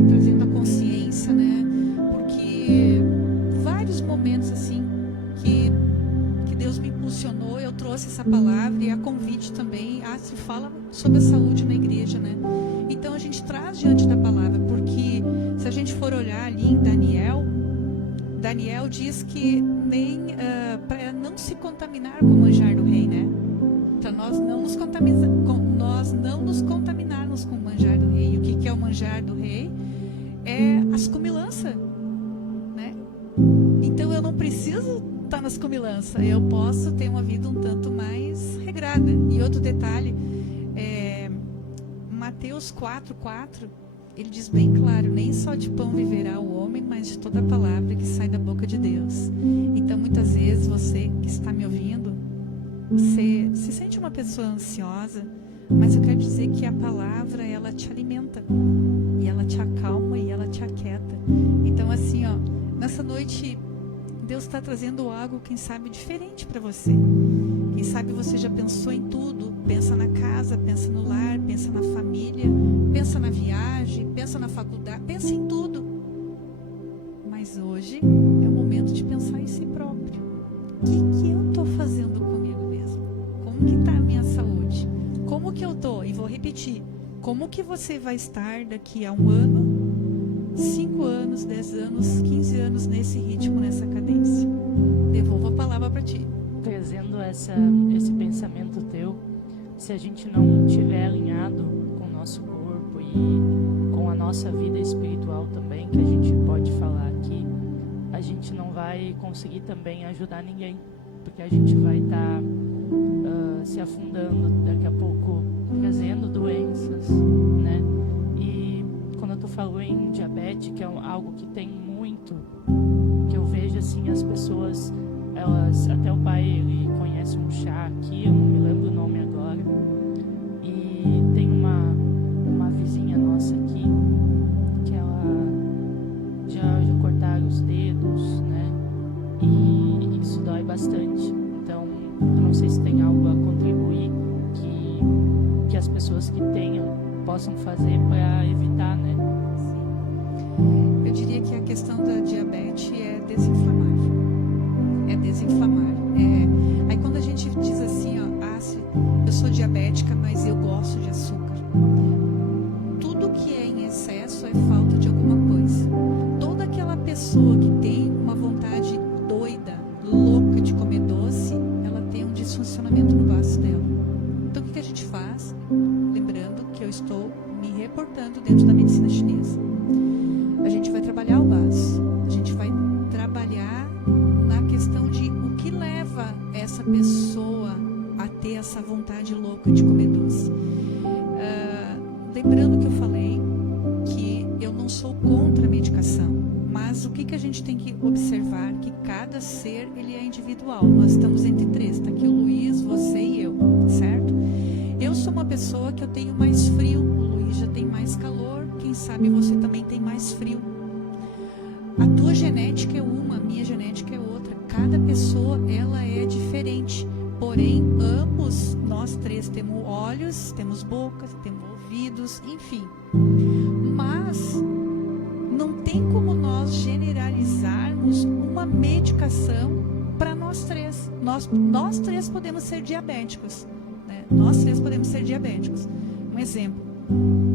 Trazendo a consciência, né? Porque vários momentos assim que Deus me impulsionou, eu trouxe essa palavra e a convite também, se fala sobre a saúde na igreja, né? Então a gente traz diante da palavra, porque se a gente for olhar ali em Daniel diz que nem para não se contaminar com o manjar do rei, né? Para nós não nos contaminarmos com o manjar do rei. E o que é o manjar do rei? É as comilanças, né? Então eu não preciso estar nas comilanças, eu posso ter uma vida um tanto mais regrada. E outro detalhe, Mateus 4:4, ele diz bem claro, nem só de pão viverá o homem, mas de toda a palavra que sai da boca de Deus. Então muitas vezes você que está me ouvindo, você se sente uma pessoa ansiosa, mas eu quero dizer que a palavra, ela te alimenta, e ela te acalma, e ela te aquieta. Então assim, ó, nessa noite, Deus está trazendo algo, quem sabe, diferente para você. Quem sabe você já pensou em tudo, pensa na casa, pensa no lar, pensa na família, pensa na viagem, pensa na faculdade, pensa em tudo. Mas hoje é o momento de pensar em si próprio. O que eu estou fazendo comigo mesmo? Como que está a minha saúde? Como que eu estou? E vou repetir, como que você vai estar daqui a 1 ano, 5 anos, 10 anos, 15 anos nesse ritmo, nessa cadência? Devolvo a palavra para ti. Trazendo esse pensamento teu, se a gente não estiver alinhado com o nosso corpo e com a nossa vida espiritual também, que a gente pode falar aqui, a gente não vai conseguir também ajudar ninguém, porque a gente vai estar se afundando daqui a pouco, trazendo doenças, né? E quando tu falou em diabetes, que é algo que tem muito, que eu vejo assim, as pessoas, elas, até o pai, ele conhece um chá aqui, eu não me lembro o nome agora, e tem uma vizinha nossa aqui, que ela já cortaram os dedos, né? E isso dói bastante. Então, eu não sei se tem algo a contribuir que as pessoas que tenham possam fazer para evitar, né? Sim. Eu diria que a questão da diabetes é desinflamar. Aí quando a gente diz assim, ó, eu sou diabética, mas eu gosto de açúcar. Tudo que é em excesso é falta de alguma coisa. Toda aquela pessoa que tem uma vontade doida, louca de comer doce, ela tem um disfuncionamento no baço dela. Então o que a gente faz? Lembrando que eu estou me reportando dentro da medicina chinesa. A gente vai trabalhar o baço. A gente vai trabalhar na questão de o que leva essa pessoa a ter essa vontade louca de comer doce. Lembrando que eu falei que eu não sou contra a medicação, mas o que a gente tem que observar, que cada ser, ele é individual. Nós estamos entre 3, está aqui o Luiz, você e eu, certo? Eu sou uma pessoa que eu tenho mais frio, o Luiz já tem mais calor, quem sabe você também tem mais frio. A tua genética é uma, a minha genética é outra. Cada pessoa, ela é diferente. Porém, ambos, nós 3 temos olhos, temos bocas, temos ouvidos, enfim. Mas não tem como nós generalizarmos uma medicação para nós 3. Nós 3 podemos ser diabéticos, né? Nós 3 podemos ser diabéticos. Um exemplo.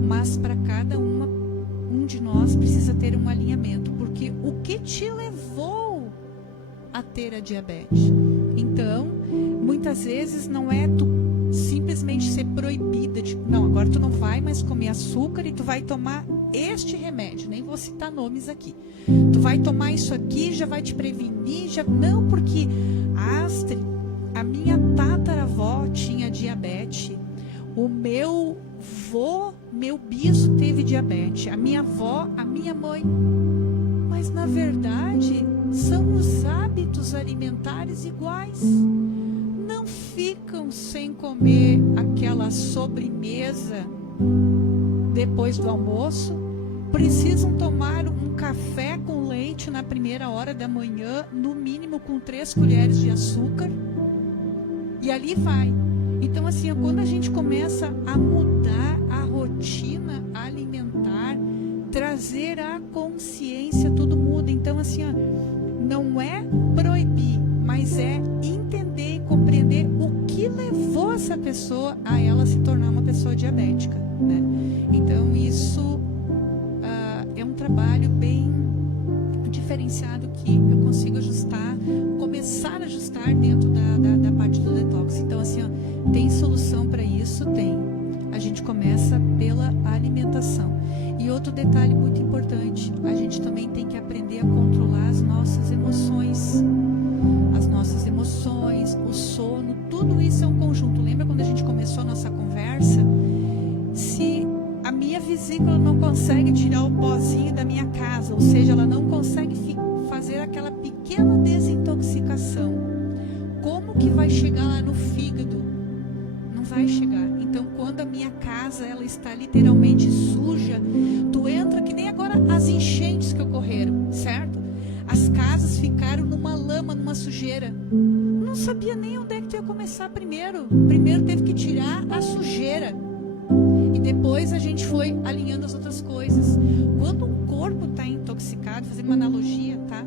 Mas para cada um de nós precisa ter um alinhamento, porque o que te levou a ter a diabetes? Então, muitas vezes não é tu simplesmente ser proibida de, não, agora tu não vai mais comer açúcar e tu vai tomar este remédio, nem vou citar nomes aqui. Tu vai tomar isso aqui, já vai te prevenir, já não, porque Astrid, a minha tataravó tinha diabetes, o meu vô, meu biso teve diabetes, a minha avó, a minha mãe. Mas na verdade são os hábitos alimentares iguais. Não ficam sem comer aquela sobremesa depois do almoço, precisam tomar um café com leite na primeira hora da manhã, no mínimo com 3 colheres de açúcar, e ali vai. Então assim, quando a gente começa a mudar a rotina alimentar, trazer a consciência, tudo muda. Então assim, não é proibir, mas é entender e compreender o que levou essa pessoa a ela se tornar uma pessoa diabética, né? Então isso é um trabalho bem diferenciado que eu consigo ajustar, começar a ajustar dentro da parte do detox. Então assim, tem solução para isso? Tem. A gente começa pela alimentação. E outro detalhe muito importante, a gente também tem que aprender a controlar as nossas emoções. As nossas emoções, o sono, tudo isso é um conjunto. Lembra quando a gente começou a nossa conversa? Se a minha vesícula não consegue tirar o pozinho da minha casa, ou seja, ela não consegue fazer aquela pequena desintoxicação, como que vai chegar lá no fígado? Não vai chegar. Então, quando a minha casa ela está literalmente suja, tu entra que nem agora as enchentes que ocorreram, certo? As casas ficaram numa lama, numa sujeira. Não sabia nem onde é que tu ia começar primeiro. Primeiro teve que tirar a sujeira. E depois a gente foi alinhando as outras coisas. Quando o corpo está intoxicado, fazendo uma analogia, tá?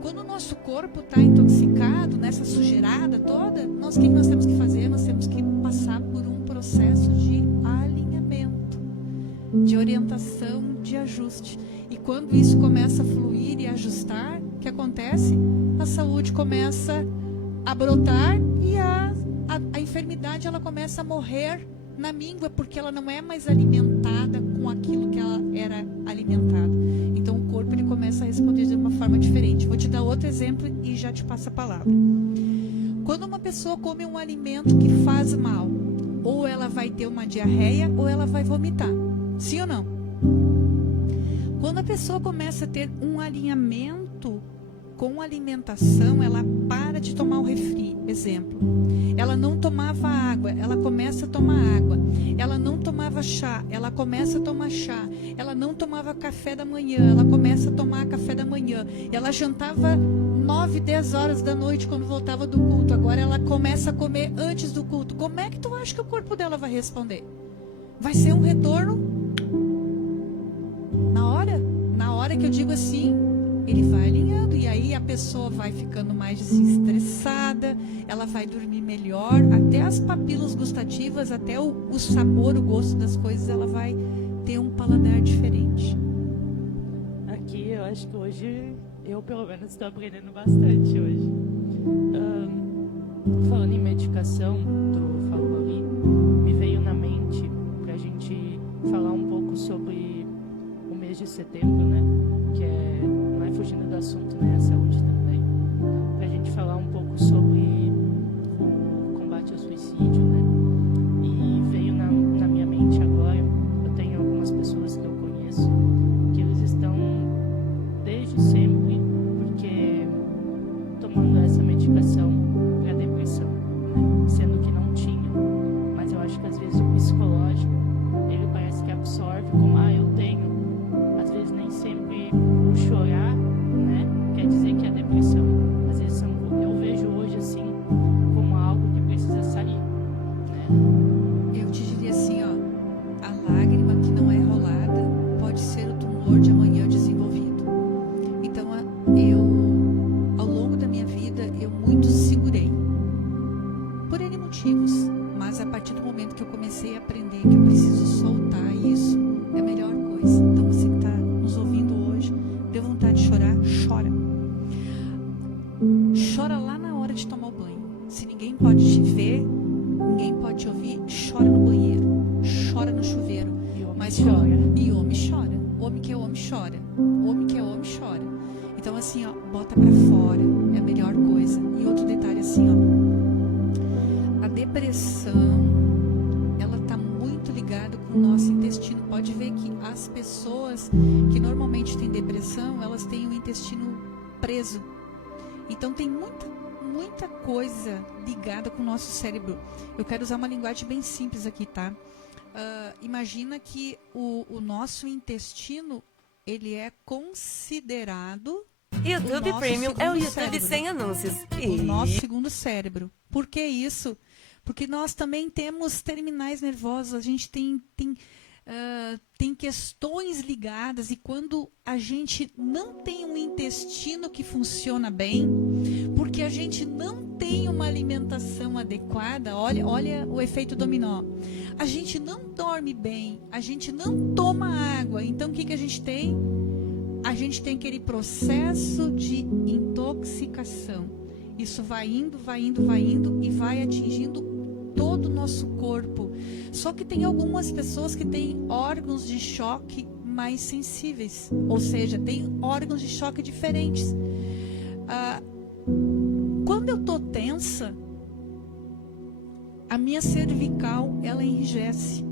Quando o nosso corpo está intoxicado, nessa sujeirada toda, o que nós temos que fazer? Nós temos que passar por um processo de alinhamento, de orientação, de ajuste. E quando isso começa a fluir e ajustar, o que acontece? A saúde começa a brotar e a enfermidade ela começa a morrer na míngua, porque ela não é mais alimentada com aquilo que ela era alimentada. Então o corpo ele começa a responder de uma forma diferente. Vou te dar outro exemplo e já te passo a palavra. Quando uma pessoa come um alimento que faz mal, ou ela vai ter uma diarreia ou ela vai vomitar. Sim ou não? Quando a pessoa começa a ter um alinhamento com a alimentação, ela para de tomar o refri, exemplo. Ela não tomava água, ela começa a tomar água. Ela não tomava chá, ela começa a tomar chá. Ela não tomava café da manhã, ela começa a tomar café da manhã. Ela jantava 9, 10 horas da noite quando voltava do culto. Agora ela começa a comer antes do culto. Como é que tu acha que o corpo dela vai responder? Vai ser um retorno? Na hora que eu digo assim, ele vai alinhando, e aí a pessoa vai ficando mais desestressada, ela vai dormir melhor, até as papilas gustativas, até o sabor, o gosto das coisas, ela vai ter um paladar diferente. Aqui eu acho que hoje, eu pelo menos estou aprendendo bastante hoje. Falando em medicação, tu falou ali, me veio na mente pra gente falar um pouco sobre o mês de setembro, né? Que não é fugindo do assunto, né? A saúde também. Pra gente falar um pouco sobre o combate ao suicídio, né? E veio na minha mente agora, eu tenho algumas pessoas que eu conheço que eles estão desde sempre porque tomando essa medicação para depressão, né? Sendo que não tinha, mas eu acho que às vezes o psicológico ele parece que absorve como eu tenho, às vezes nem sempre o chorar, né, quer dizer que é depressão. Às vezes eu vejo hoje assim como algo que precisa sair, né? Eu te diria assim, ó, a lágrima que não é rolada pode ser o tumor de amanhã desenvolvido. Então eu, ao longo da minha vida, eu muito segurei por N motivos, mas a partir do momento que eu comecei a aprender que eu preciso soltar isso, é a melhor coisa. Então você que está nos ouvindo hoje, deu vontade de chorar, chora. Chora lá na hora de tomar o banho. Se ninguém pode te ver, ninguém pode te ouvir, chora no banheiro, chora no chuveiro. Mas chora. E homem chora. Homem que é homem chora. Homem que é homem chora. Então assim, ó, bota pra fora, é a melhor coisa. E outro detalhe assim, ó, depressão, ela está muito ligada com o nosso intestino. Pode ver que as pessoas que normalmente têm depressão, elas têm o intestino preso. Então tem muita coisa ligada com o nosso cérebro. Eu quero usar uma linguagem bem simples aqui, tá? Imagina que o nosso intestino, ele é considerado... YouTube Premium é o YouTube sem anúncios. O nosso segundo cérebro. Por que isso? Porque nós também temos terminais nervosos, a gente tem questões ligadas, e quando a gente não tem um intestino que funciona bem, porque a gente não tem uma alimentação adequada, olha o efeito dominó. A gente não dorme bem, a gente não toma água, então o que a gente tem? A gente tem aquele processo de intoxicação. Isso vai indo e vai atingindo todo o nosso corpo. Só que tem algumas pessoas que têm órgãos de choque mais sensíveis, ou seja, tem órgãos de choque diferentes. Quando eu estou tensa, a minha cervical, ela enrijece.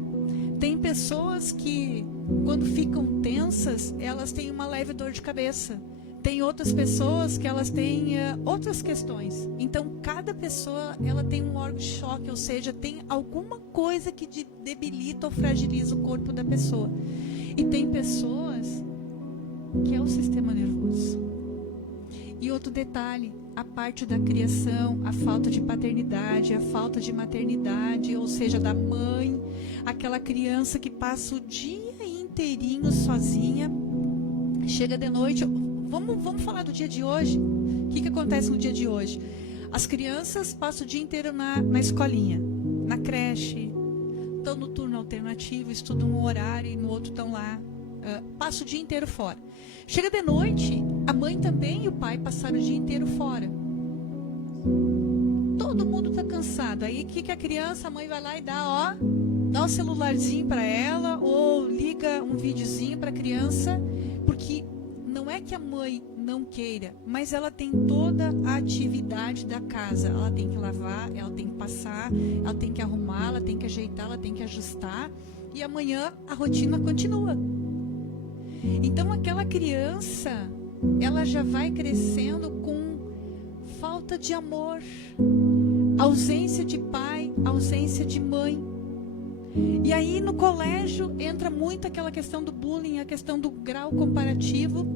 Tem pessoas que, quando ficam tensas, elas têm uma leve dor de cabeça. Tem outras pessoas que elas têm outras questões. Então, cada pessoa, ela tem um órgão de choque, ou seja, tem alguma coisa que debilita ou fragiliza o corpo da pessoa. E tem pessoas que é o sistema nervoso. E outro detalhe, a parte da criação, a falta de paternidade, a falta de maternidade, ou seja, da mãe, aquela criança que passa o dia inteirinho sozinha, chega de noite. Vamos falar do dia de hoje. O que acontece no dia de hoje? As crianças passam o dia inteiro na escolinha, na creche, estão no turno alternativo, estudam um horário e no outro estão lá, passam o dia inteiro fora. Chega de noite, a mãe também e o pai passaram o dia inteiro fora. Todo mundo está cansado. Aí o que a criança, a mãe vai lá e dá um celularzinho para ela, ou liga um videozinho para a criança, porque não é que a mãe não queira, mas ela tem toda a atividade da casa. Ela tem que lavar, ela tem que passar, ela tem que arrumar, ela tem que ajeitar, ela tem que ajustar. E amanhã a rotina continua. Então aquela criança, ela já vai crescendo com falta de amor, ausência de pai, ausência de mãe. E aí no colégio entra muito aquela questão do bullying, a questão do grau comparativo.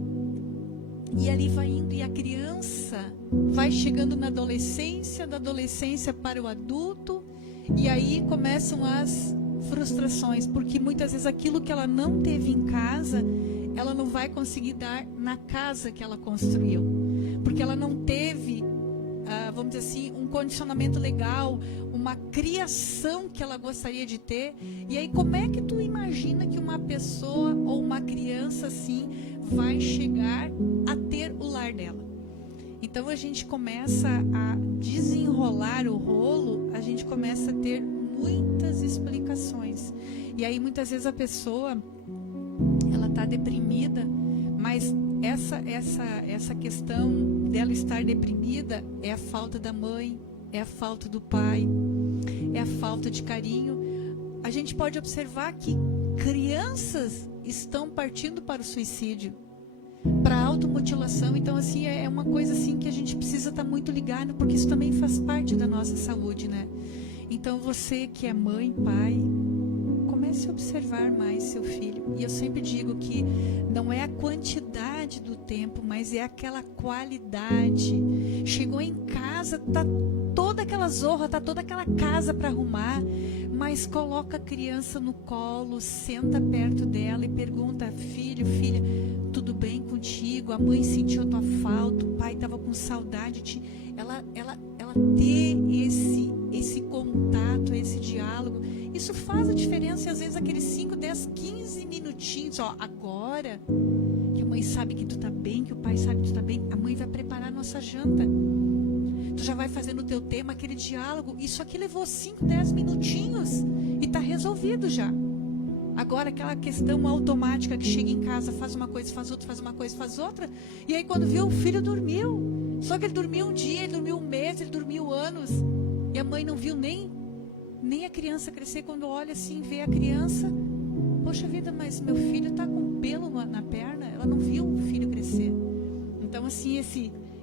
E ali vai indo, e a criança vai chegando na adolescência, da adolescência para o adulto, e aí começam as frustrações, porque muitas vezes aquilo que ela não teve em casa, ela não vai conseguir dar na casa que ela construiu, porque ela não teve, vamos dizer assim, um condicionamento legal, uma criação que ela gostaria de ter. E aí como é que tu imagina que uma pessoa ou uma criança assim vai chegar a ter o lar dela? Então a gente começa a desenrolar o rolo, a gente começa a ter muitas explicações. E aí muitas vezes a pessoa, ela está deprimida, mas essa questão dela estar deprimida é a falta da mãe, é a falta do pai, é a falta de carinho. A gente pode observar que crianças estão partindo para o suicídio, para a automutilação. Então assim, é uma coisa assim que a gente precisa estar muito ligado, porque isso também faz parte da nossa saúde, né? Então você que é mãe, pai, comece a observar mais seu filho. E eu sempre digo que não é a quantidade do tempo, mas é aquela qualidade. Chegou em casa, tá toda aquela zorra, tá toda aquela casa para arrumar, mas coloca a criança no colo, senta perto dela e pergunta: filho, filha, tudo bem contigo? A mãe sentiu a tua falta, o pai estava com saudade de ti. Ela ter esse contato, esse diálogo, isso faz a diferença. E às vezes aqueles 5, 10, 15 minutinhos, agora que a mãe sabe que tu tá bem, que o pai sabe que tu tá bem, a mãe vai preparar a nossa janta. Tu já vai fazendo o teu tema, aquele diálogo. Isso aqui levou 5, 10 minutinhos e tá resolvido já. Agora aquela questão automática que chega em casa, faz uma coisa, faz outra, faz uma coisa, faz outra, e aí quando viu, o filho dormiu. Só que ele dormiu um dia, ele dormiu um mês, ele dormiu anos, e a mãe não viu nem nem a criança crescer. Quando olha assim, vê a criança, poxa vida, mas meu filho está com pelo na perna, ela não viu o filho crescer. Então assim,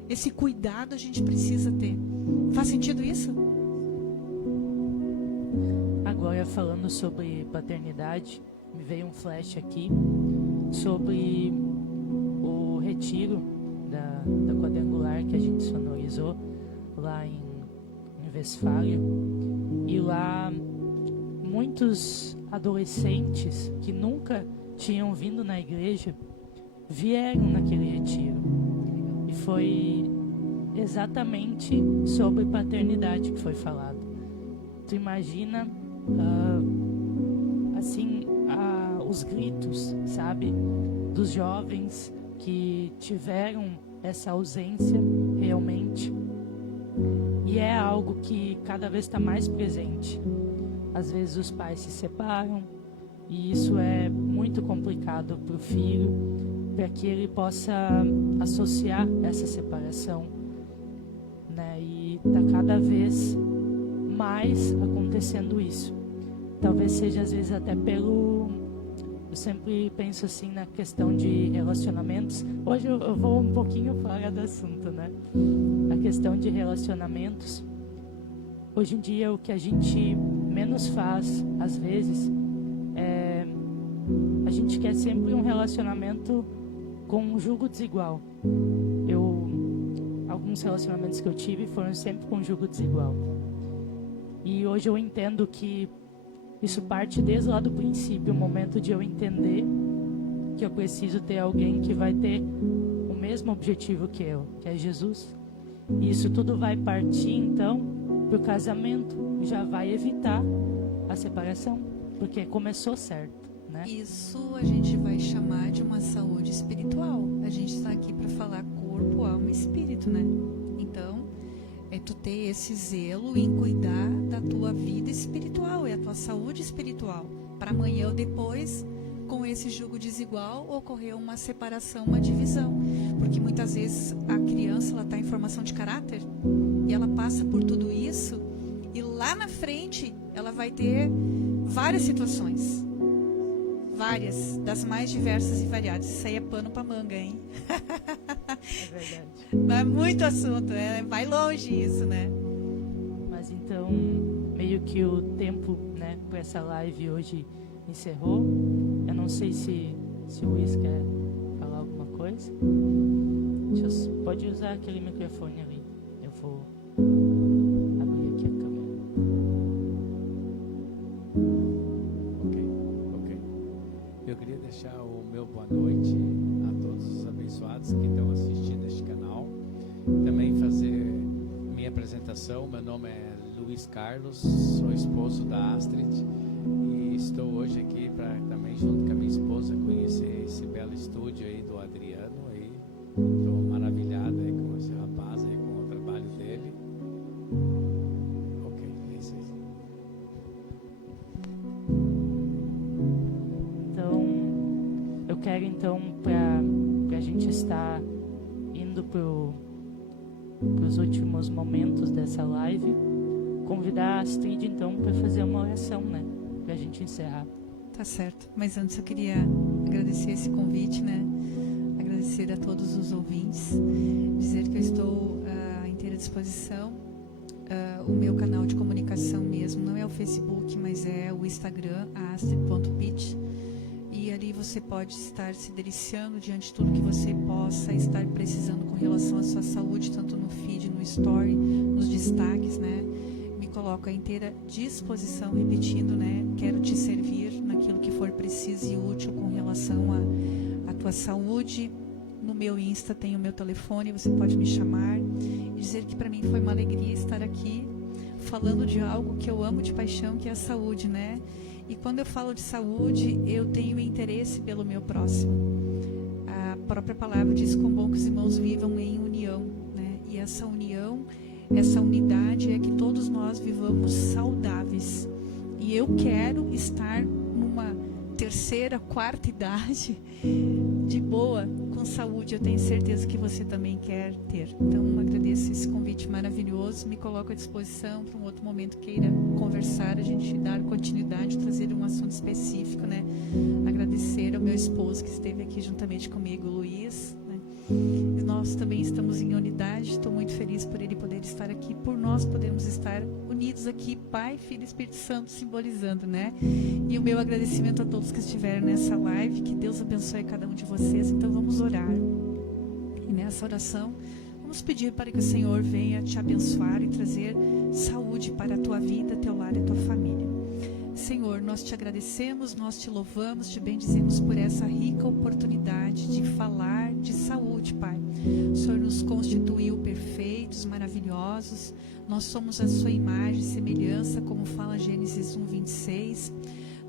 esse cuidado a gente precisa ter. Faz sentido isso? Agora, falando sobre paternidade, me veio um flash aqui sobre o retiro da quadrangular que a gente sonorizou lá em Westfália. E lá muitos adolescentes que nunca tinham vindo na igreja vieram naquele retiro. E foi exatamente sobre paternidade que foi falado. Tu imagina os gritos, sabe, dos jovens que tiveram essa ausência realmente. E é algo que cada vez está mais presente. Às vezes os pais se separam e isso é muito complicado para o filho, para que ele possa associar essa separação, né? E está cada vez mais acontecendo isso. Talvez seja às vezes até eu sempre penso assim na questão de relacionamentos. Hoje eu vou um pouquinho fora do assunto, né? A questão de relacionamentos. Hoje em dia o que a gente menos faz, às vezes, a gente quer sempre um relacionamento com um jugo desigual. Alguns relacionamentos que eu tive foram sempre com um jugo desigual. E hoje eu entendo que isso parte desde lá do princípio, o momento de eu entender que eu preciso ter alguém que vai ter o mesmo objetivo que eu, que é Jesus. E isso tudo vai partir, então, para o casamento. Já vai evitar a separação, porque começou certo, né? Isso a gente vai chamar de uma saúde espiritual. A gente está aqui para falar corpo, alma e espírito, né? Então, é tu ter esse zelo em cuidar da tua vida espiritual, é a tua saúde espiritual. Para amanhã ou depois, com esse jugo desigual, ocorrer uma separação, uma divisão. Porque muitas vezes a criança ela está em formação de caráter e ela passa por tudo isso e lá na frente ela vai ter várias situações. Várias, das mais diversas e variadas. Isso aí é pano para manga, hein? É verdade. É muito assunto, vai longe isso, né? Mas então, meio que o tempo, né, para essa live hoje encerrou. Eu não sei se o Luiz quer falar alguma coisa. Pode usar aquele microfone ali. Eu vou abrir aqui a câmera. Ok. Eu queria deixar o meu boa noite a todos os abençoados que estão assistindo este canal. Também fazer minha apresentação. Meu nome é Luiz Carlos, sou esposo da Astrid e estou hoje aqui para também, junto com a minha esposa, conhecer esse belo estúdio aí do Adriano. Estou maravilhado aí com esse rapaz aí, com o trabalho dele. Ok, é isso aí. Então, eu quero então, para a gente estar indo para os últimos momentos dessa live, convidar a Astrid então para fazer uma oração, né? Para a gente encerrar. Tá certo. Mas antes eu queria agradecer esse convite, né? Agradecer a todos os ouvintes, dizer que eu estou à inteira disposição. O meu canal de comunicação mesmo não é o Facebook, mas é o Instagram, astrid.pitch. E ali você pode estar se deliciando diante de tudo que você possa estar precisando com relação à sua saúde, tanto no feed, no story, nos destaques, né? Me coloco à inteira disposição, repetindo, né? Quero te servir naquilo que for preciso e útil com relação à tua saúde. No meu Insta tem o meu telefone, você pode me chamar e dizer que para mim foi uma alegria estar aqui falando de algo que eu amo de paixão, que é a saúde, né? E quando eu falo de saúde, eu tenho interesse pelo meu próximo. A própria palavra diz: com bom que os irmãos vivam em união, né? E essa união, essa unidade é que todos nós vivamos saudáveis. E eu quero estar numa terceira, quarta idade de boa, com saúde, eu tenho certeza que você também quer ter. Então, agradeço esse convite maravilhoso, me coloco à disposição para um outro momento queira conversar, a gente dar continuidade, trazer um assunto específico, né? Agradecer ao meu esposo que esteve aqui juntamente comigo, Luiz, né? E nós também estamos em unidade, estou muito feliz por ele poder estar aqui, por nós podermos estar unidos aqui, Pai, Filho e Espírito Santo, simbolizando, né? E o meu agradecimento a todos que estiveram nessa live, que Deus abençoe cada um de vocês. Então vamos orar. E nessa oração, vamos pedir para que o Senhor venha te abençoar e trazer saúde para a tua vida, teu lar e tua família. Senhor, nós te agradecemos, nós te louvamos, te bendizemos por essa rica oportunidade de falar de saúde, Pai. O Senhor nos constituiu perfeitos, maravilhosos. Nós somos a sua imagem e semelhança, como fala Gênesis 1:26.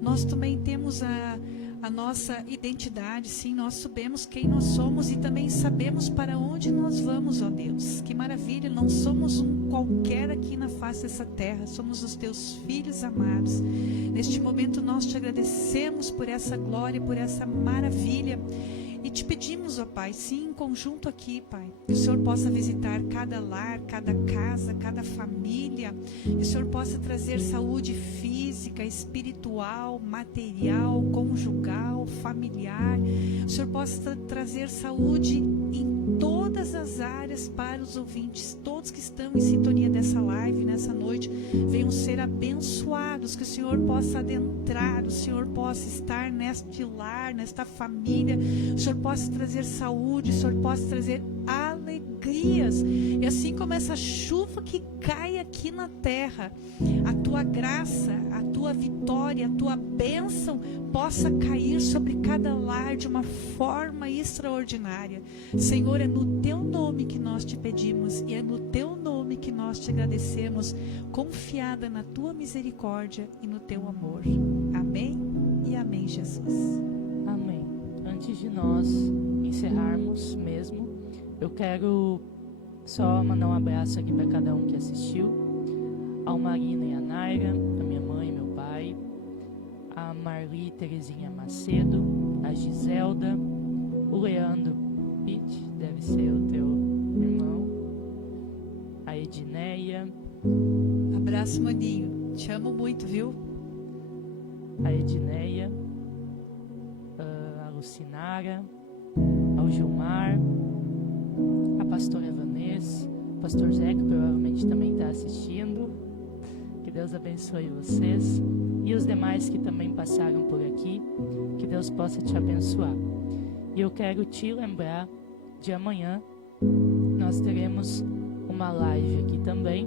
Nós também temos a nossa identidade, sim, nós sabemos quem nós somos e também sabemos para onde nós vamos, ó Deus. Que maravilha, não somos um qualquer aqui na face dessa terra, somos os teus filhos amados. Neste momento nós te agradecemos por essa glória, por essa maravilha. E te pedimos, ó Pai, sim, em conjunto aqui, Pai, que o Senhor possa visitar cada lar, cada casa, cada família, que o Senhor possa trazer saúde física, espiritual, material, conjugal, familiar. O Senhor possa trazer saúde em todas as áreas para os ouvintes, todos que estão em sintonia dessa live, nessa noite, venham ser abençoados, que o Senhor possa adentrar, o Senhor possa estar neste lar, nesta família, o Senhor possa trazer saúde, o Senhor possa trazer alegrias, e assim como essa chuva que cai aqui na terra, a tua graça, a tua vitória, a tua bênção possa cair sobre cada lar de uma forma extraordinária. Senhor, é no teu nome que nós te pedimos e é no teu nome que nós te agradecemos, confiada na tua misericórdia e no teu amor. Amém e amém, Jesus. Amém. Antes de nós encerrarmos mesmo, eu quero só mandar um abraço aqui para cada um que assistiu. Ao Marina e a Naira, a minha mãe e meu pai, a Marli e Terezinha Macedo, a Giselda, o Leandro Pitt, deve ser o teu irmão, a Edneia. Abraço, maninho. Te amo muito, viu? A Edneia, a Lucinara, ao Gilmar, a pastora Vanessa, o pastor Zé, que provavelmente também está assistindo. Que Deus abençoe vocês e os demais que também passaram por aqui. Que Deus possa te abençoar. E eu quero te lembrar de amanhã nós teremos uma live aqui também.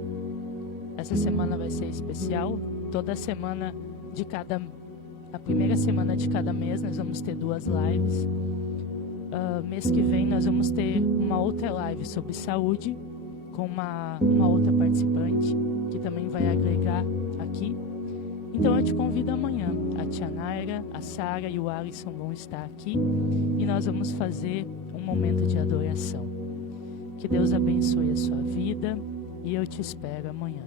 Essa semana vai ser especial. Toda semana a primeira semana de cada mês nós vamos ter 2 lives. Mês que vem nós vamos ter uma outra live sobre saúde com uma outra participante que também vai agregar aqui. Então eu te convido amanhã. A tia Naira, a Sara e o Alisson vão estar aqui e nós vamos fazer um momento de adoração. Que Deus abençoe a sua vida e eu te espero amanhã.